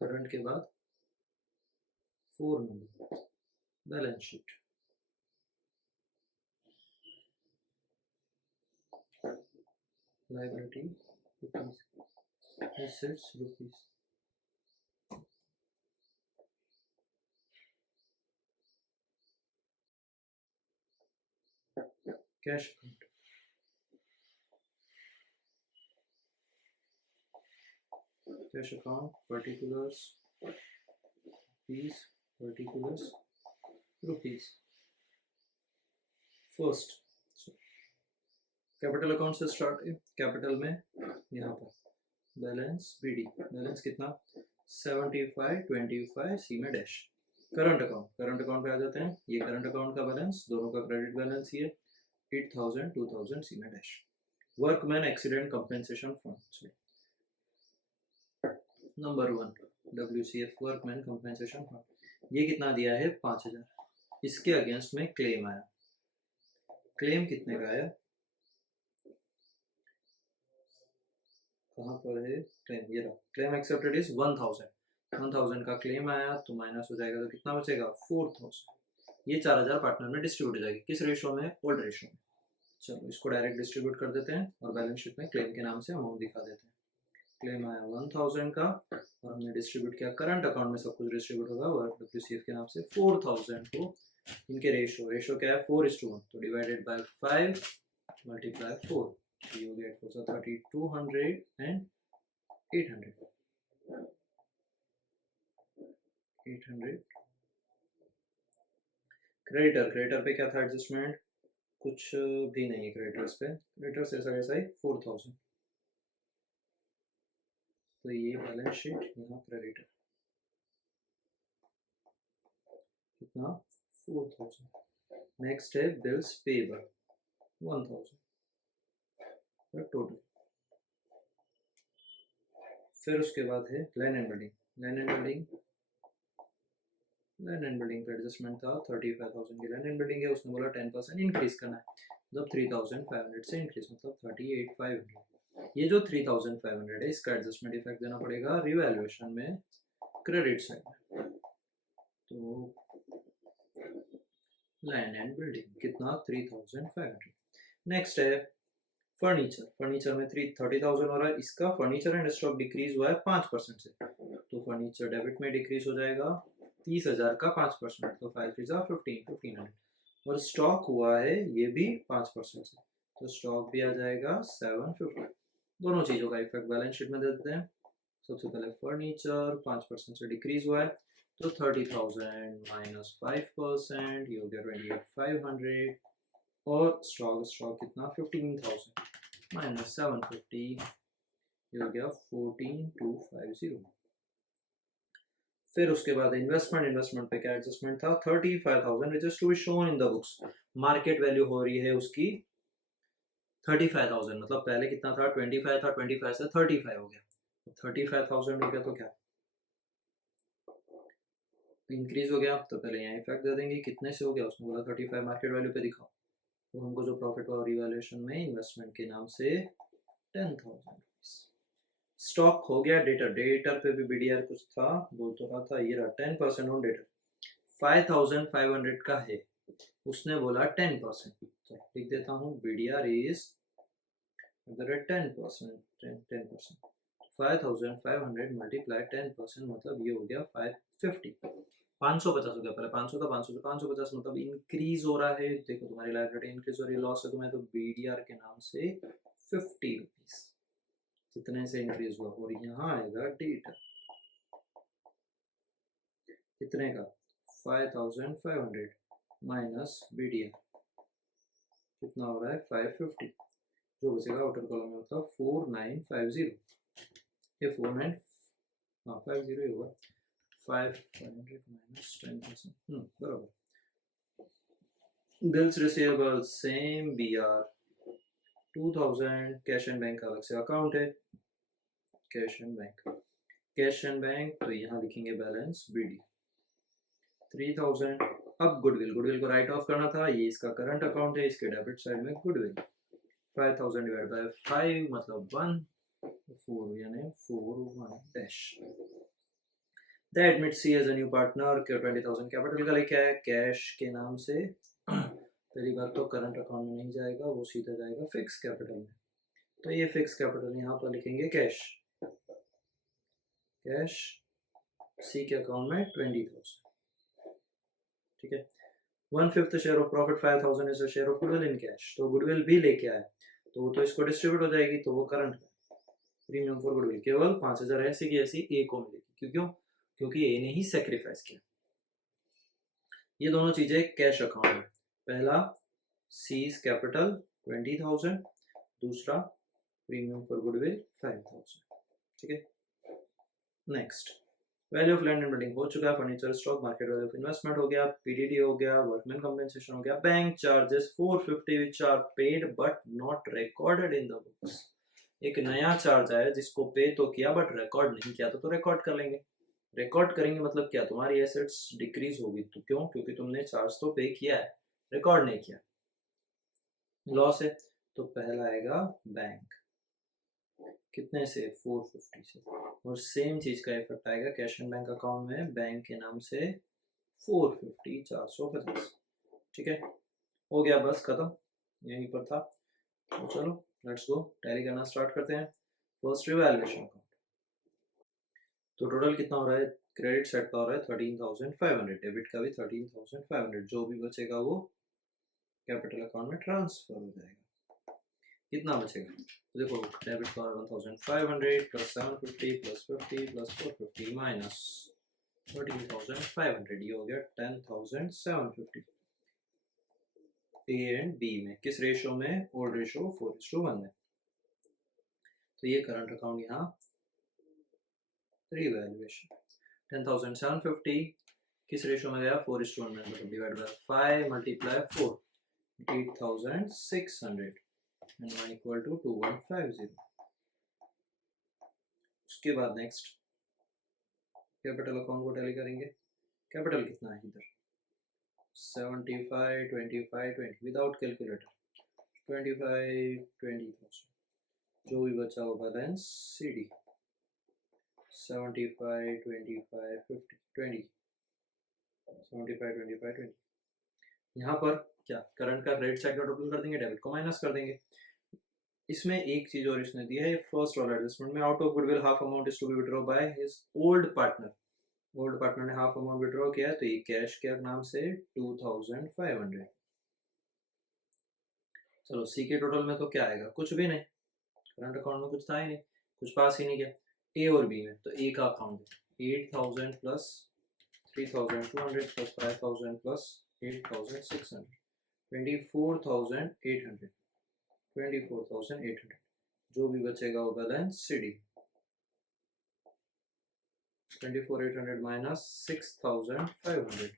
current के बाद 4 number balance sheet, liability rupees, assets rupees, cash account, cash account particulars rupees, particulars rupees। First capital account से start है, capital में यहाँ पर बैलेंस बीडी, बैलेंस कितना 75, 25 सी में dash. Current account, current account पे आ जाते हैं, ये करंट अकाउंट का बैलेंस, दोनों का क्रेडिट बैलेंस ये 8,000, 2,000 सी में dash. Workman accident compensation fund, number 1 WCF workman compensation fund, ये कितना दिया है 5,000, इसके अगेंस्ट में क्लेम आया, क्लेम कितने का आया, कहाँ पर है क्लेम, ये रहा, क्लेम एक्सेप्टेड इज 1,000 का क्लेम आया, तो माइनस हो जाएगा, तो कितना बचेगा 4,000। ये 4,000 पार्टनर में डिस्ट्रीब्यूट हो जाएगी, किस रेशो में, ओल्ड रेशो में। चलो इसको डायरेक्ट डिस्ट्रीब्यूट कर देते हैं और बैलेंस शीट में क्लेम के नाम से अमाउंट दिखा देते हैं। क्लेम आया 1,000 का और हमने डिस्ट्रीब्यूट किया, करंट अकाउंट में सब कुछ डिस्ट्रीब्यूट होगा और WCF के नाम से 4,000 को, इनके रेशो क्या है 4:1, तो divided by 5 multiply 4, you get 30, 200 and 800, 800। Creditor पे क्या था एडजस्टमेंट, कुछ भी नहीं है क्रेडिटर्स पे, क्रेडिटर्स ऐसा कैसा है 4,000, तो ये बैलेंस शीट, यहाँ क्रेडिटर कितना 4,000। नेक्स्ट है बिल्स पेबल 1,000 टोटल। फिर उसके बाद है land and building land and building, land and building का एडजस्टमेंट था 35,000 की लैंड एंड बिल्डिंग है, उसने बोला 10% इंक्रीज करना है, मतलब 3,500 से इंक्रीज मतलब 38,500। ये जो 3,500 है इसका एडजस्टमेंट इफेक्ट देना पड़ेगा रिवैल्यूएशन में क्रेडिट साइड में। तो लैंड एंड बिल्डिंग कितना 3,500। नेक्स्ट है फर्नीचर, फर्नीचर में 30,000 हो रहा है, इसका फर्नीचर एंड स्टॉक डिक्रीज हुआ है 5% से, तो फर्नीचर डेबिट में डिक्रीज हो जाएगा 30,000 का 5%, तो 5,1500, और स्टॉक हुआ है ये भी 5% से, तो स्टॉक भी आ जाएगा 750। दोनों चीज़ों का इफेक्ट बैलेंस शीट में दे देते हैं। सबसे पहले फर्नीचर 5% से डिक्रीज हुआ है, तो 30,000 माइनस 5% ये हो गया 28,500, और स्टॉक कितना 15,000 माइनस 750 ये हो गया 14,250। फिर उसके बाद इन्वेस्टमेंट पे क्या एडजस्टमेंट था 35,000 which is to be shown in the books. Market value हो रही है उसकी 35,000, मतलब पहले कितना था 25 था, 25 से 35 हो गया, 35,000 हो गया, तो क्या इंक्रीज हो गया, तो पहले यहाँ इफेक्ट दे देंगे कितने से हो गया, उसने बोला 35 मार्केट वैल्यू पे दिखाओ, तो हमको जो प्रॉफिट हुआ रिवैल्यूएशन में इन्वेस्टमेंट के नाम से 10,000। स्टॉक हो गया डेटर, डेटर पे भी बीडीआर कुछ था बोल तो रहा था, ये रहा 10% ऑन डेटर, 5,500 का है, उसने बोला 10%, तो लिख देता हूँ बीडीआर इज 10%, 5,500 मल्टीप्लाई 10% मतलब ये हो गया 550, 550 हो गया, पहले 500 था, 500 से 550 मतलब इंक्रीज हो रहा है, देखो तुम्हारी लाइबिलिटी इंक्रीज हो रही है, लॉस है तुम्हें, तो बीडीआर के नाम से 50 रुपीज कितने से इंक्रीज हुआ, और यहाँ आएगा डेटा कितने का 5,500 माइनस बीडीआर कितना हो रहा है 550, जो बचेगा आउटर कॉलम में मतलब 4950, ये 49 हाँ 50 ही होगा, 500 माइनस 10%, बराबर। Bills receivable same BR 2,000, cash and bank का अलग से अकाउंट है, कैश एंड बैंक, तो यहाँ लिखेंगे बैलेंस बीडी 3,000। अब गुडविल को राइट ऑफ करना था, ये इसका करंट अकाउंट है, इसके डेबिट साइड में गुडविल 5,000 डिवाइड बाय 5 मतलब 1, 4 यानी 4 1 dash. The admit C as a new partner, 20,000 capital का लेके आया कैश के नाम से, पहली बात तो करंट अकाउंट में नहीं जाएगा, वो सीधा जाएगा फिक्स कैपिटल में, तो ये फिक्स कैपिटल यहाँ पर लिखेंगे कैश सी के अकाउंट में 20,000, ठीक है। 1/5 share of profit 5,000 is a share of goodwill in cash, तो गुडविल भी लेके आए तो वो तो इसको डिस्ट्रीब्यूट हो जाएगी, तो वो करंट में प्रीमियम फॉर गुडविल केवल 5,000 ऐसी की ऐसी ए को मिलेगी, क्योंकि ए ने ही सेक्रीफाइस किया। ये दोनों चीजें कैश अकाउंट में, पहला सीज कैपिटल 20,000, दूसरा प्रीमियम फॉर गुडविल 5,000, ठीक है। Next value of land and building हो चुका है, furniture stock market value of investment हो गया, पीडीडी हो गया, वर्कमैन कंपनसेशन हो गया, bank charges 450 which are paid but not recorded in the books. एक नया चार्ज आया जिसको पे तो किया बट रिकॉर्ड नहीं किया, तो रिकॉर्ड कर लेंगे, रिकॉर्ड करेंगे मतलब क्या, तुम्हारी एसेट्स डिक्रीज होगी, तो क्यों, क्योंकि तुमने चार्ज तो पे किया है, रिकॉर्ड नहीं किया, लॉस है, तो पहला आएगा बैंक कितने से 450 से, और सेम चीज का इफेक्ट आएगा कैश एंड बैंक अकाउंट में, बैंक के नाम से 450 450, ठीक है। हो गया बस खत्म, यहीं पर था, तो चलो लेट्स गो टैली करना स्टार्ट करते हैं। फर्स्ट रिवैल्यूएशन अकाउंट, तो टोटल कितना हो रहा है, क्रेडिट साइड का हो रहा है 13,500, डेबिट का भी 13,500, जो भी बचेगा वो कैपिटल अकाउंट में ट्रांसफर हो जाएगा। कितना बचेगा, तो देखो डेबिट का 1,500 प्लस 750 प्लस 50 प्लस 450 माइनस 13,500, ये हो गया 10,750। ए एंड बी में किस रेशो में, ओल्ड रेशो 4:1 में, तो ये करंट अकाउंट यहाँ रिवैल्यूएशन 10,750 किस रेशो में गया 4:1 में, मतलब divide by 5 multiply 4 8,600 and y equal to 2150। उसके बाद नेक्स्ट कैपिटल अकाउंट को टैली करेंगे। कैपिटल कितना है इधर 75 25 20 विदाउट कैलकुलेटर 25 20,000, जो भी बचा वो बैलेंस सी डी 75 25 50 20 75 25 20। यहाँ पर क्या करंट का क्रेडिट साइड का टोटल कर देंगे, डेबिट को माइनस कर देंगे। इसमें एक चीज और इसने दिया है फर्स्ट वाला एडजस्टमेंट में, out of goodwill half amount is to be withdraw by his old partner. Old partner ने हाफ अमाउंट विड्रॉ किया है तो ये कैश क्या नाम से 2500। चलो सी के टोटल में तो क्या आएगा, कुछ भी नहीं, करंट अकाउंट में कुछ था ही नहीं, कुछ पास ही नहीं किया। ए और बी में तो ए का अकाउंट है 8000 प्लस 3200 प्लस 5000 प्लस 8600 24,800 24,800, जो भी बचेगा वो बैलेंस सी डी 24,800 माइनस 6,500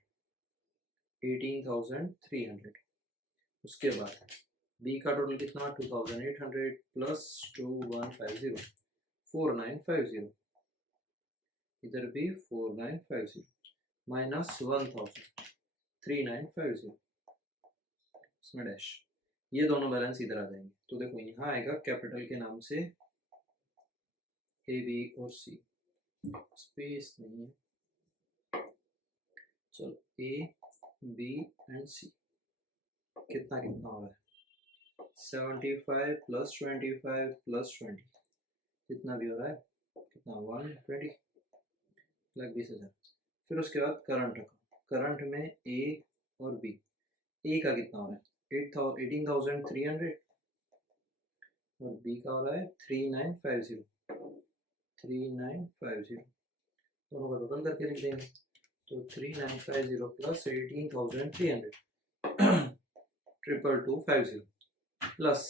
18,300। उसके बाद बी का टोटल कितना 2,800 प्लस 2150 4950, इधर भी 4950 माइनस 1,000 3950, इसमें डैश, ये दोनों बैलेंस इधर आ जाएंगे। तो देखो यहाँ आएगा कैपिटल के नाम से ए बी और सी, स्पेस नहीं है, चलो ए बी एंड सी कितना कितना हो रहा है 75 प्लस 25 प्लस 20 कितना भी हो रहा है कितना 120 लाख 20,000। फिर उसके बाद करंट अकाउंट, करंट में ए और बी, ए का कितना हो रहा है 18,300 और बी का हो रहा है 3950 3950, दोनों का टोटल करके लिख देंगे। तो 3950 प्लस 18,300 22250 प्लस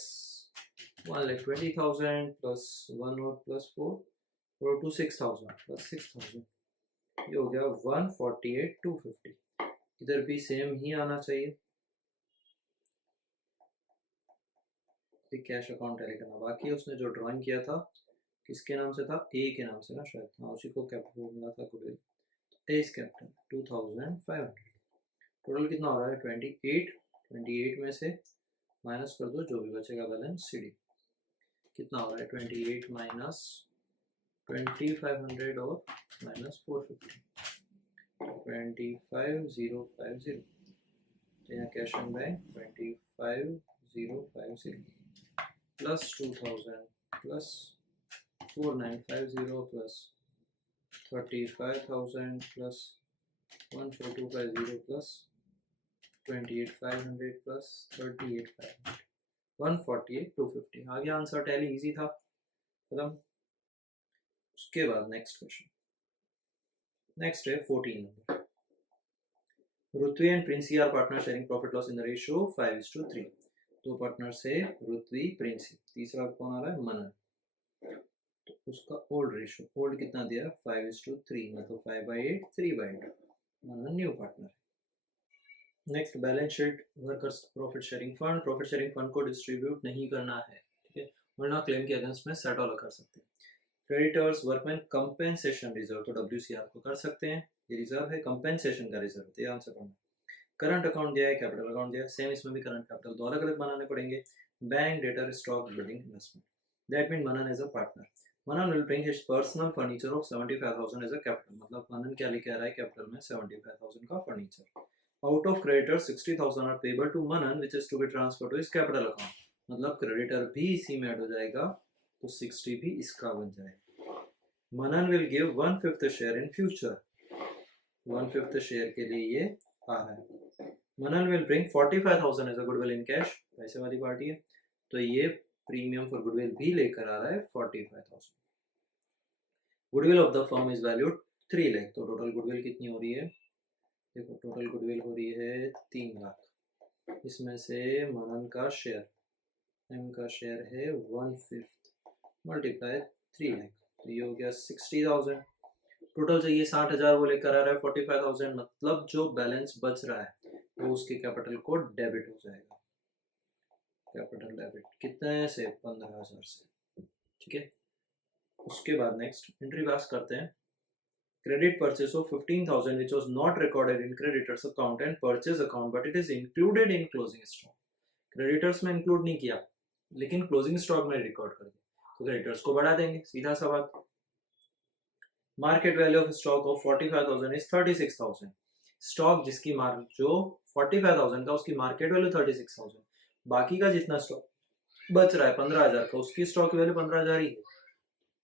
1,20,000 प्लस 1 और प्लस 4 26,000 प्लस 6,000, ये हो गया 148,250। इधर भी सेम ही आना चाहिए, कैश अकाउंट टैली करना बाकी है। उसने जो ड्राइंग किया था किसके नाम से था, ए के नाम से ना शायद, हाँ उसी को कैपिटल मिला था goodwill, A is capital 2500। Total कितना हो रहा है 28 में से माइनस कर दो जो भी बचेगा बैलेंस सी डी कितना हो रहा है 28 माइनस 2500 और माइनस 450 25050, तो यहाँ cash and bank 25050 plus 2000 plus 4950 plus 35,000 plus 14250 plus 28,500 plus 38,500 148,250। आ गया आंसर, टैली इजी था, खत्म। उसके बाद नेक्स्ट क्वेश्चन, नेक्स्ट है 14 number. Rutvi and Princy are partner sharing profit loss in the ratio 5:3। दो पार्टनर से रुत्वी प्रिंसी, तीसरा कौन आ रहा है मनन, तो उसका ओल्ड रेशियो, ओल्ड कितना दिया 5:3 मतलब 5/8 3/8, Manan new partner. Next balance sheet workers profit sharing fund, profit sharing fund को डिस्ट्रीब्यूट नहीं करना है, ठीक है, वरना क्लेम के अगेंस्ट में सेट ऑल कर सकते हैं। क्रेडिटर्स वर्कमैन कंपेंसेशन रिजर्व, तो WCR को कर सकते हैं, ये रिजर्व है कंपेंसेशन का रिजर्व, ये आंसर करना। करंट अकाउंट दिया है, कैपिटल अकाउंट दिया है, सेम इसमें भी करंट कैपिटल दो अलग अलग बनाने पड़ेंगे। Bank debtor stock building investment, that mean Manan as a partner, Manan will bring his personal furniture of 75,000 as a capital, मतलब मनन क्या लेके आ रहा है कैपिटल में 75,000 का furniture. Out of creditor 60,000 are payable to Manan which is to be transfer to his capital account, मतलब creditor भी इसी में ऐड हो जाएगा तो 60 भी इसका बन जाएगा। Manan will give 1/5 share in future, 1/5 share के लिए ये आ रहा है। Manan will bring 45,000 as a goodwill in cash, पैसे वाली पार्टी है, तो ये प्रीमियम फॉर गुडविल भी लेकर आ रहा है 45,000। Goodwill of the firm is valued 3 lakh, तो टोटल गुडविल कितनी हो रही है, देखो टोटल गुडविल हो रही है 3 लाख, इसमें से मनन का शेयर, एम का शेयर है 1/5 मल्टीप्लाई 3 लाख, तो ये हो गया 60,000। टोटल चाहिए 60,000, वो लेकर आ रहा है 45,000, मतलब जो बैलेंस बच रहा है वो उसके कैपिटल को डेबिट हो जाएगा, कैपिटल डेबिट कितने से 15,000 से, ठीक है। उसके बाद नेक्स्ट एंट्री पास करते हैं, credit purchase of 15,000 which was not recorded in creditors account and purchase account but it is included in closing stock. Creditors में इंक्लूड नहीं किया लेकिन क्लोजिंग स्टॉक में रिकॉर्ड कर दिया तो क्रेडिटर्स को बढ़ा देंगे, सीधा सा बात. Market value of stock of 45,000 is 36,000. Stock जिसकी मार्क जो 45,000 का उसकी मार्केट वैल्यू 36,000, बाकी का जितना स्टॉक बच रहा है 15,000 का उसकी स्टॉक वैल्यू 15,000 ही है.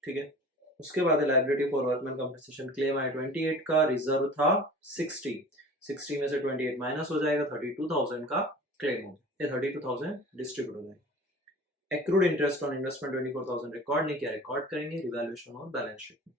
ठीक है. उसके बाद liability for workman compensation claim है 28 का, रिजर्व था 60 में से 28 माइनस हो जाएगा, 32,000 का क्लेम हो गया, 32,000 डिस्ट्रीब्यूट हो जाएगा. Accrued interest on investment 24,000 record नहीं किया, रिकॉर्ड करेंगे रिवैल्यूएशन और बैलेंस शीट में.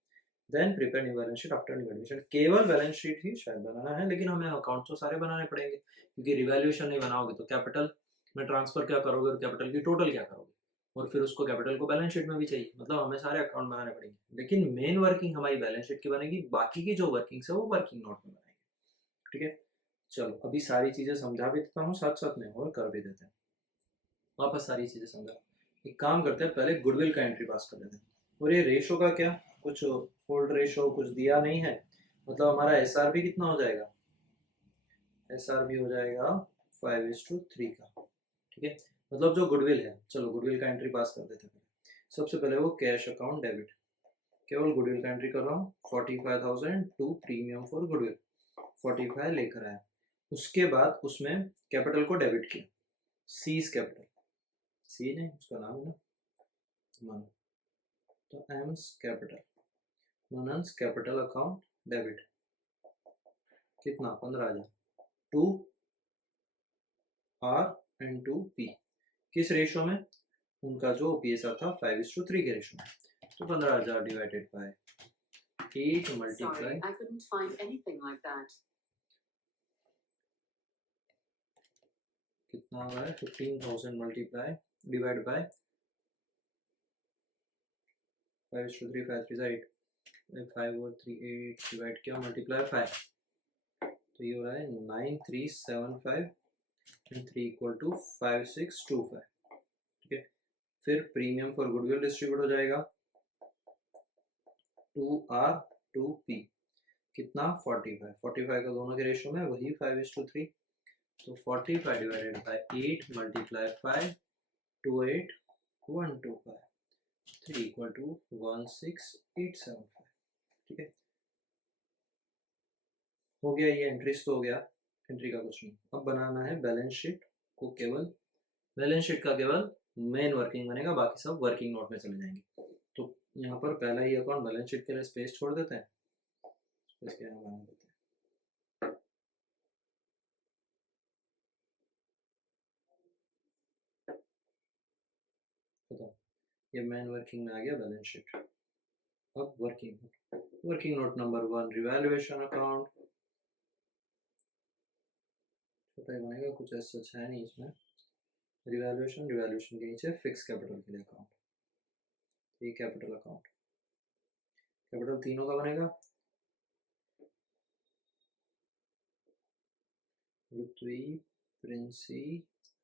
Then prepare new balance sheet after new admission. केवल बैलेंस शीट ही शायद बनाना है लेकिन हमें अकाउंट तो सारे बनाने पड़ेंगे क्योंकि रिवैल्यूएशन नहीं बनाओगे तो कैपिटल में ट्रांसफर क्या करोगे और कैपिटल की टोटल क्या करोगे और फिर उसको कैपिटल को बैलेंस शीट में भी चाहिए, मतलब हमें सारे अकाउंट बनाने पड़ेंगे. लेकिन मेन वर्किंग हमारी बैलेंस शीट की बनेगी, बाकी की जो वर्किंग है वो वर्किंग नोट में बनाएंगे. ठीक है. चलो अभी सारी चीजें समझा भी देता हूँ साथ साथ में और कर भी देते हैं. वापस सारी चीजें समझा. एक काम करते हैं पहले गुडविल का एंट्री पास कर देते हैं. और ये रेशो का क्या, कुछ फोल्ड रेशो कुछ दिया नहीं है, मतलब हमारा एसआरबी कितना हो जाएगा, एसआरबी हो जाएगा 5:3 का. ठीक है. मतलब जो गुडविल है, चलो गुडविल का एंट्री पास कर देते हैं. सबसे पहले वो कैश अकाउंट डेबिट, केवल गुडविल का एंट्री कर रहा हूँ. 45,000 टू प्रीमियम फॉर गुडविल 45 लेकर आया. उसके बाद उसमें कैपिटल को डेबिट किया, सीज कैपिटल, सी नहीं उसका नाम है ना मन, तो M's capital, Manan's capital account debit कितना 15,000 to R and to P. किस रेशो में, उनका जो पीएसआर था 5:3 के रेशो में. तो 15,000 divided by 8 multiply, I couldn't find anything like that. कितना आ रहा है 15,000 मल्टीप्लाई डिवाइड बाय 5:3, 5 3 8, 5 और 3 8 डिवाइड किया मल्टीप्लाई 5, तो ये हो रहा है 9375 एंड 3 इक्वल टू 5625. ठीक है. फिर प्रीमियम फॉर गुडविल डिस्ट्रीब्यूट हो जाएगा 2R 2P कितना 45, 45 का दोनों के रेशो में वही 5:3, तो 45 divided by 8 multiply 5 28 125 3 equal to 16875. ठीक है. हो गया, ये एंट्रीज तो हो गया, एंट्री का कुछ नहीं. अब बनाना है बैलेंस शीट को, केवल बैलेंस शीट का केवल मेन वर्किंग बनेगा, बाकी सब वर्किंग नोट में चले जाएंगे. तो यहाँ पर पहला ही अकाउंट बैलेंस शीट के लिए स्पेस छोड़ देते हैं, इसके यहाँ बना देते हैं. बताओ, ये मेन वर्किंग में आ गया बैलेंस शीट. अब working note number 1 revaluation account, छोटा ही बनेगा, कुछ ऐसा है नहीं इसमें. रिवैल्यूएशन के नीचे फिक्स कैपिटल के लिए अकाउंट, ये कैपिटल अकाउंट, कैपिटल तीनों का बनेगा, पृथ्वी, प्रिंसी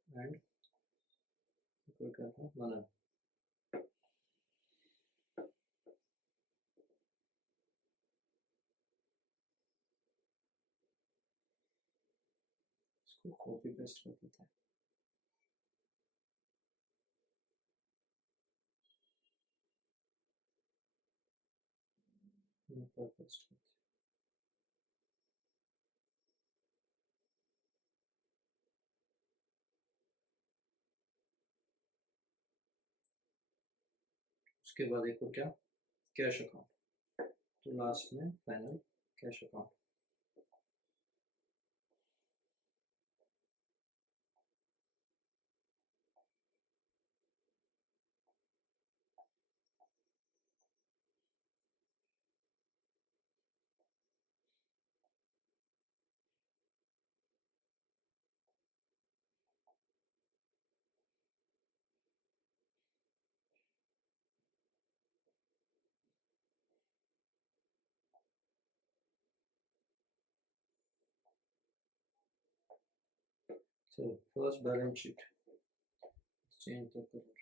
एंड मनन. इसको कॉपी पेस्ट कर देते हैं. पेस्ट कर. उसके बाद एक और क्या, कैश अकाउंट, तो लास्ट में final cash account. So first balance sheet, change the color.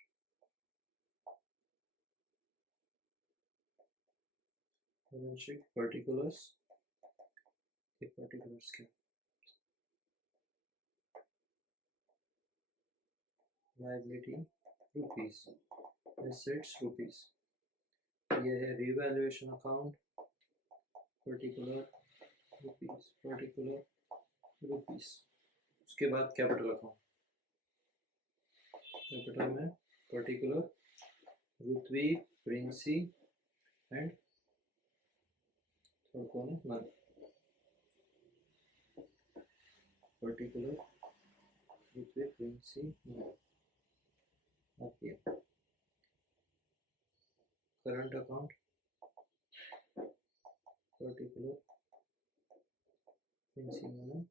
Balance sheet particulars, particulars क्या, लायबिलिटी रुपीस, एसेट्स रुपीस, ये है revaluation account, particular rupees, particular rupees. उसके बाद कैपिटल अकाउंट, कैपिटल में पर्टिकुलर रुतवी, प्रिंसी एंड थर्ड कौन है, मन, पर्टिकुलर रुतवी, प्रिंसी, मन। करंट अकाउंट, पर्टिकुलर प्रिंसी मनन,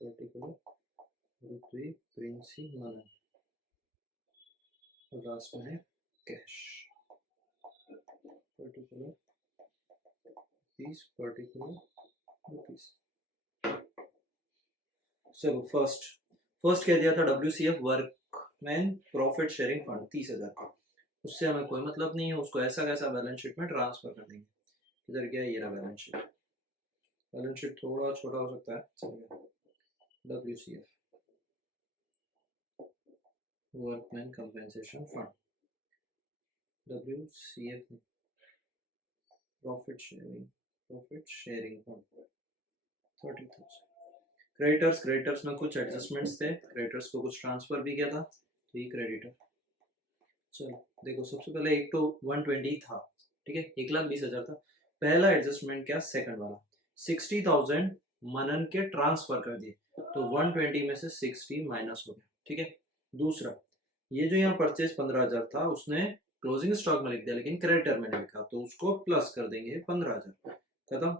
पर्टिकुलर रुतवी, प्रिंसी मनन, और लास्ट में है cash, particular rupees, particular rupees. चलो फर्स्ट कह दिया था WCF workman profit sharing fund 30,000 का, उससे हमें कोई मतलब नहीं है, उसको ऐसा कैसा बैलेंस शीट में ट्रांसफर कर देंगे। इधर क्या है, ये रहा बैलेंस शीट, बैलेंस शीट थोड़ा छोटा हो सकता है, चलेगा। WCF workman compensation fund, WCF profit sharing fund 30,000। Creditors में कुछ एडजस्टमेंट्स थे, क्रेडिटर्स को कुछ ट्रांसफर भी किया था, तो ये क्रेडिटर। चलो देखो, सबसे पहले एक तो 120 था, ठीक है, 1,20,000 था। पहला एडजस्टमेंट क्या, सेकंड वाला 60,000 मनन के ट्रांसफर कर दिए, तो 120 में से 60 माइनस हो गया, ठीक है। दूसरा, ये जो यहाँ परचेज 15,000 था, उसने क्लोजिंग स्टॉक में लिख दिया लेकिन क्रेडिटर में नहीं लिखा, तो उसको प्लस कर देंगे 15,000, खत्म।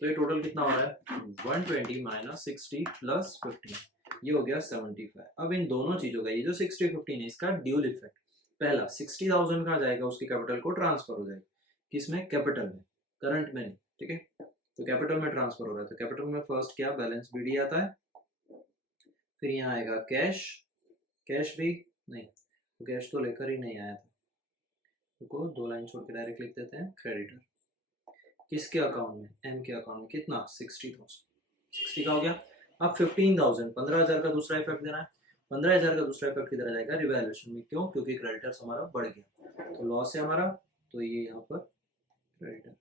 तो ये टोटल कितना हो रहा है, 120 माइनस 60 प्लस 15, ये हो गया 75। अब इन दोनों चीजों का, ये जो 60 15 है, इसका ड्यूल इफेक्ट, पहला 60,000 का जाएगा, उसकी कैपिटल को ट्रांसफर हो जाएगा, किसमें, कैपिटल में, करंट में नहीं, ठीक है। तो कैपिटल में ट्रांसफर हो रहा है, तो कैपिटल में फर्स्ट क्या, बैलेंस BD आता है, फिर यहाँ आएगा कैश, कैश भी नहीं, तो कैश तो लेकर ही नहीं आया था, तो 2 लाइन छोड़ के डायरेक्ट लिख देते हैं क्रेडिटर, किसके अकाउंट में, M के अकाउंट में, कितना 60,000, 60 का हो गया। अब 15,000, 15,000 का दूसरा इफेक्ट देना है, 15,000 का दूसरा इफेक्ट किधर आ जाएगा, रिवैल्यूएशन में, क्यों, क्योंकि क्रेडिटर्स हमारा बढ़ गया, तो लॉस है हमारा, तो ये यहाँ पर क्रेडिटर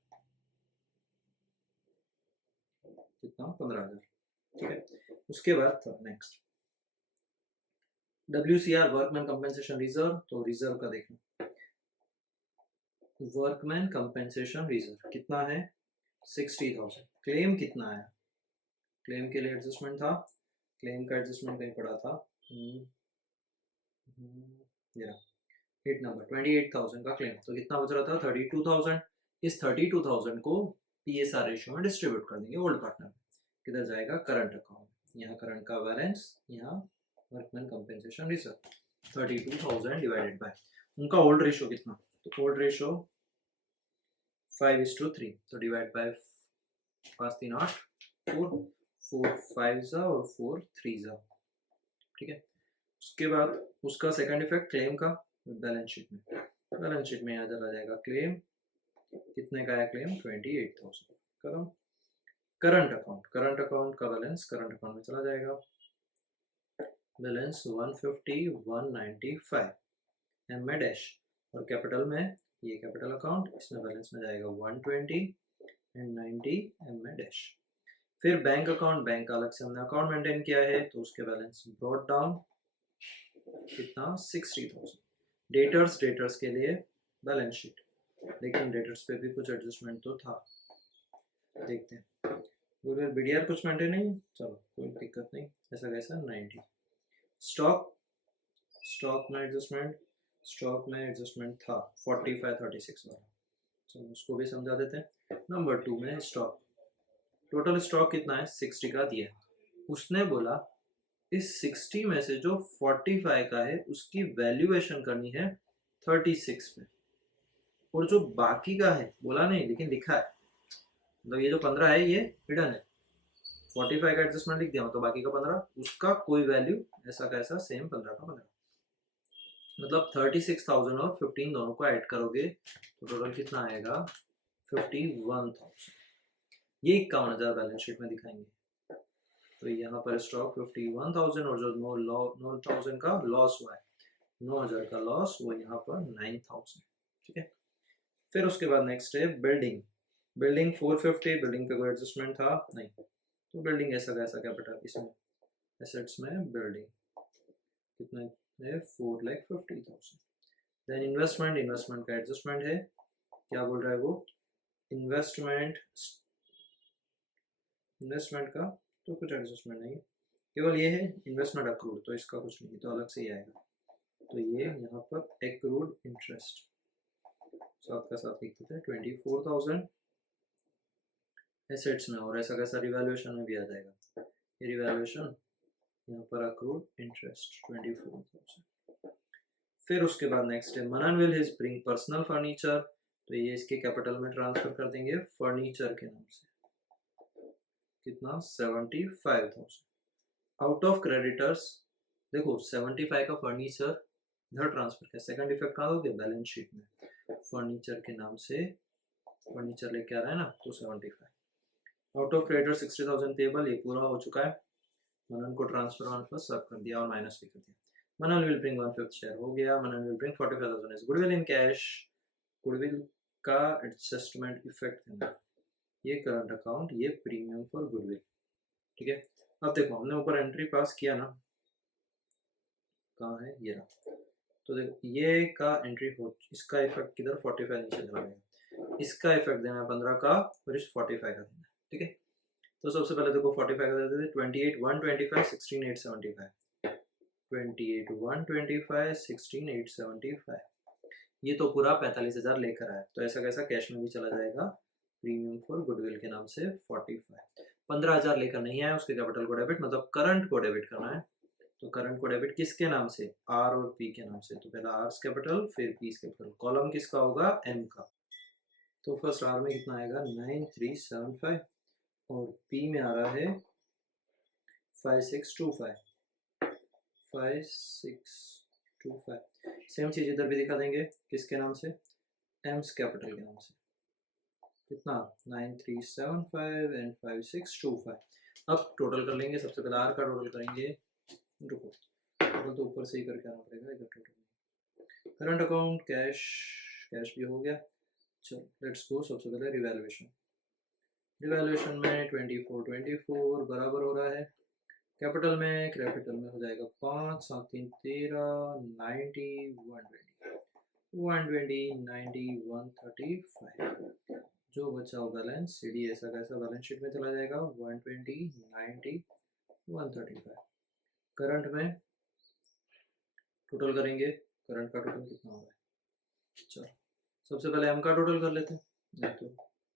कितना, 15,000, ठीक है। उसके बाद next WCR workman compensation reserve, तो रिजर्व का देखना, वर्कमैन कंपेंसेशन रिजर्व कितना है, 60,000। क्लेम कितना आया, क्लेम के लिए एडजस्टमेंट था, क्लेम का एडजस्टमेंट कहीं पड़ा था, हिट नंबर 28,000 का क्लेम, तो कितना बच रहा था, 32,000। इस 32,000 को PSR रेशियो में डिस्ट्रीब्यूट कर देंगे ओल्ड पार्टनर में, किधर जाएगा, करंट अकाउंट, यहाँ करंट का बैलेंस, यहाँ workman compensation reserve, 32,000 divided by उनका ओल्ड रेशियो कितना, तो ओल्ड रेशियो 5:3, तो डिवाइड बाय 5 3 8 4 4 5 जा और 4 3 जा, ठीक है। उसके बाद उसका सेकंड इफेक्ट क्लेम का बैलेंस शीट में, बैलेंस शीट में यहाँ चला जाएगा क्लेम, कितने का है क्लेम, 28,000, खत्म। करंट अकाउंट का बैलेंस करंट अकाउंट में चला जाएगा, बैलेंस 150 195 M में डैश, और कैपिटल में ये कैपिटल अकाउंट, इसमें बैलेंस में जाएगा 120 एंड 90 M में डैश। फिर बैंक अकाउंट, बैंक का अलग से हमने अकाउंट मेंटेन किया है, तो उसके बैलेंस ब्रॉट डाउन, कितना 60,000। डेटर्स के लिए बैलेंस शीट, लेकिन डेटर्स पे भी कुछ एडजस्टमेंट तो था, देखते हैं। BDR कुछ मेंटेन नहीं, चलो कोई दिक्कत नहीं, ऐसा कैसा 90। स्टॉक में एडजस्टमेंट था 45 36 वाला, चलो उसको भी समझा देते हैं। नंबर 2 में स्टॉक, टोटल स्टॉक कितना है, 60 का दिया, उसने बोला इस 60 में से जो 45 का है उसकी वैल्यूएशन करनी है 36 पे, और जो बाकी का है बोला नहीं लेकिन लिखा है, मतलब ये जो 15 है ये हिडन है, 45 का एडजस्टमेंट लिख दिया, तो बाकी का 15, उसका कोई वैल्यू ऐसा का ऐसा सेम 15 का 15, मतलब 36,000 और 15 दोनों को ऐड करोगे तो टोटल कितना आएगा, 51,000, ये 51,000 बैलेंस शीट में दिखाएंगे। तो यहाँ पर स्टॉक 51,000 और जो 9,000 का लॉस हुआ है, 9,000 का लॉस, वो यहाँ पर 9,000। ठीक है, फिर उसके बाद नेक्स्ट है बिल्डिंग। बिल्डिंग 450, बिल्डिंग पे कोई एडजस्टमेंट था नहीं, तो बिल्डिंग ऐसा कैसा कैपिटल इसमें एसेट्स में बिल्डिंग कितना है 4,50,000। देन इन्वेस्टमेंट, इन्वेस्टमेंट का एडजस्टमेंट है, क्या बोल रहा है वो, इन्वेस्टमेंट, इन्वेस्टमेंट का तो कुछ एडजस्टमेंट नहीं है, केवल ये है इन्वेस्टमेंट अक्रूड, तो इसका कुछ नहीं, तो अलग से ही आएगा। तो ये यहाँ पर एक्रूड इंटरेस्ट साथ का साथ लिख देते हैं 24,000 एसेट्स में, और ऐसा कैसा रिवैल्यूएशन में भी आ जाएगा, ये रिवैल्यूएशन यहाँ पर अक्रूड इंटरेस्ट 24,000। फिर उसके बाद नेक्स्ट है Manan will his bring personal furniture, तो ये इसके कैपिटल में ट्रांसफर कर देंगे फर्नीचर के नाम से, कितना 75,000। आउट ऑफ क्रेडिटर्स, देखो 75 का फर्नीचर इधर ट्रांसफर किया, सेकंड इफेक्ट कहाँ दोगे, बैलेंस शीट में, फर्नीचर के नाम से फर्नीचर लेके आ रहा है ना, तो 75। आउट ऑफ क्रेडिटर 60,000 पेबल, ये पूरा हो चुका है, मनन को ट्रांसफर 1/5 सब कर दिया और माइनस भी कर दिया। मनन विल ब्रिंग 1/5 शेयर हो गया, Manan will bring 45,000 is goodwill in cash, goodwill का एडजस्टमेंट इफेक्ट है, ये करंट अकाउंट, ये प्रीमियम फॉर गुडविल। ठीक है, अब देखो हमने ऊपर एंट्री पास किया ना, कहाँ है ये रहा, तो देखो ये का एंट्री हो, इसका इफेक्ट किधर 45 नीचे चला गया, इसका इफेक्ट देना है 15 का और इस 45 का देना है। ठीक है, तो सबसे पहले देखो 45 का देते थे 28,125 16,875, 28,125 16,875, ये तो पूरा 45,000 लेकर आया, तो ऐसा कैसा कैश में भी चला जाएगा, प्रीमियम फॉर गुडविल के नाम से 45। 15,000 लेकर नहीं आया, उसके कैपिटल को डेबिट, मतलब करंट को डेबिट करना है, तो करंट को डेबिट किसके नाम से, आर और पी के नाम से, तो पहला आर कैपिटल फिर पी कैपिटल, कॉलम किसका होगा, एम का, तो फर्स्ट आर में कितना आएगा 9375 और पी में आ रहा है 5625, 5625। सेम चीज इधर भी दिखा देंगे, किसके नाम से, एम्स कैपिटल के नाम से, कितना 9375 एंड 5625। अब टोटल कर लेंगे, सबसे पहले आर का टोटल करेंगे, रुको टोटल तो ऊपर से ही करके आना पड़ेगा, इधर total current account cash, cash भी हो गया। चलो लेट्स गो, सबसे पहले रिवैल्यूएशन, रिवैल्यूएशन में 24 बराबर हो रहा है, कैपिटल में हो जाएगा 5 7 3 13 90 120 90 135, जो बचा हो बैलेंस सीडी ऐसा कैसा बैलेंस शीट में चला जाएगा 120 90 135। करंट में टोटल करेंगे, करंट का टोटल कितना हो रहा है, चलो सबसे पहले एम का टोटल कर लेते हैं, नहीं तो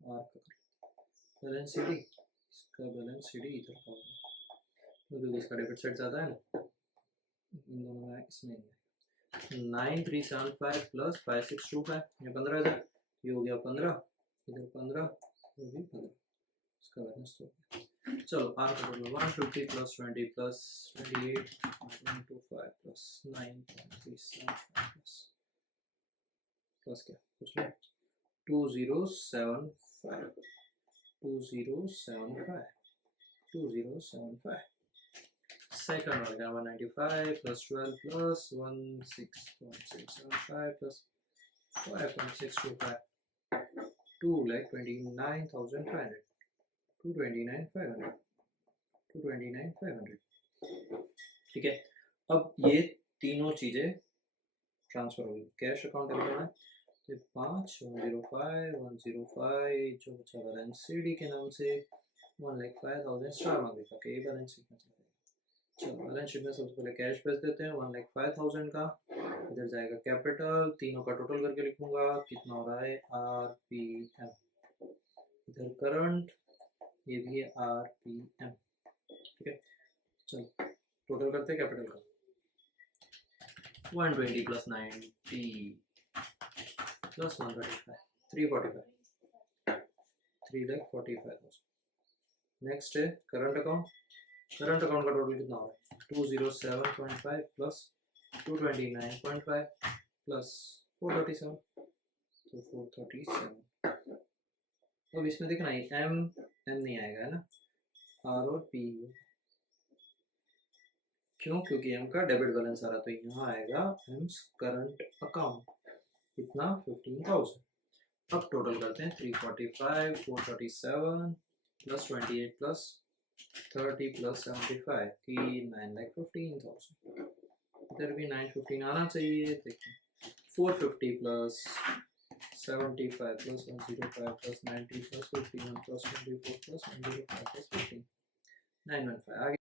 आर का बैलेंस सीडी, इसका बैलेंस सीडी इधर का होगा, क्योंकि इसका डेबिट साइड ज़्यादा है ना, इन दोनों में इसमें 9375 प्लस 5625, ये 15,000, ये हो गया 15, इधर 15, ये भी 15, इसका बैलेंस तो चलो आर का total 150 plus 20 plus 28 125 plus 9.375 plus क्या कुछ नहीं 2075 2075 2075। सेकंड हो गया 195 प्लस 12 प्लस 16.675 प्लस 5.625, 2,29,500, 229,500, 229,500। ठीक है, अब ये तीनों चीजें ट्रांसफर हो गई, कैश अकाउंट करना है, तो 5,105 जो बचा बैलेंस सीडी के नाम से 1,05,000 स्टार मार्क लिखा के बैलेंस शीट में चला जाएगा। चलो बैलेंस शीट में सबसे पहले कैश भेज देते हैं 1,05,000 का, इधर जाएगा कैपिटल, तीनों का टोटल करके लिखूंगा कितना हो रहा है आर पी एम, इधर करंट, ये भी है आर पी एम। ठीक है, चलो टोटल करते हैं कैपिटल का 120 प्लस 90 प्लस 135 345 3,45,000। नेक्स्ट है करंट अकाउंट, करंट अकाउंट का टोटल कितना हो रहा है 207.5 प्लस 229.5 प्लस 437, तो 437 अब इसमें देखना ये एम नहीं आएगा है ना, आर और पी, क्यों? क्योंकि एम का डेबिट बैलेंस आ रहा, तो यहाँ आएगा एम्स करंट अकाउंट, कितना? 15,000। अब टोटल करते हैं 345 437 प्लस 28 प्लस 30 प्लस 75 की 9,15,000। इधर भी 915 आना चाहिए। देखिए 450 plus 75 plus 105 plus 90 plus 51 plus 24 plus 105 plus 15 915 आगे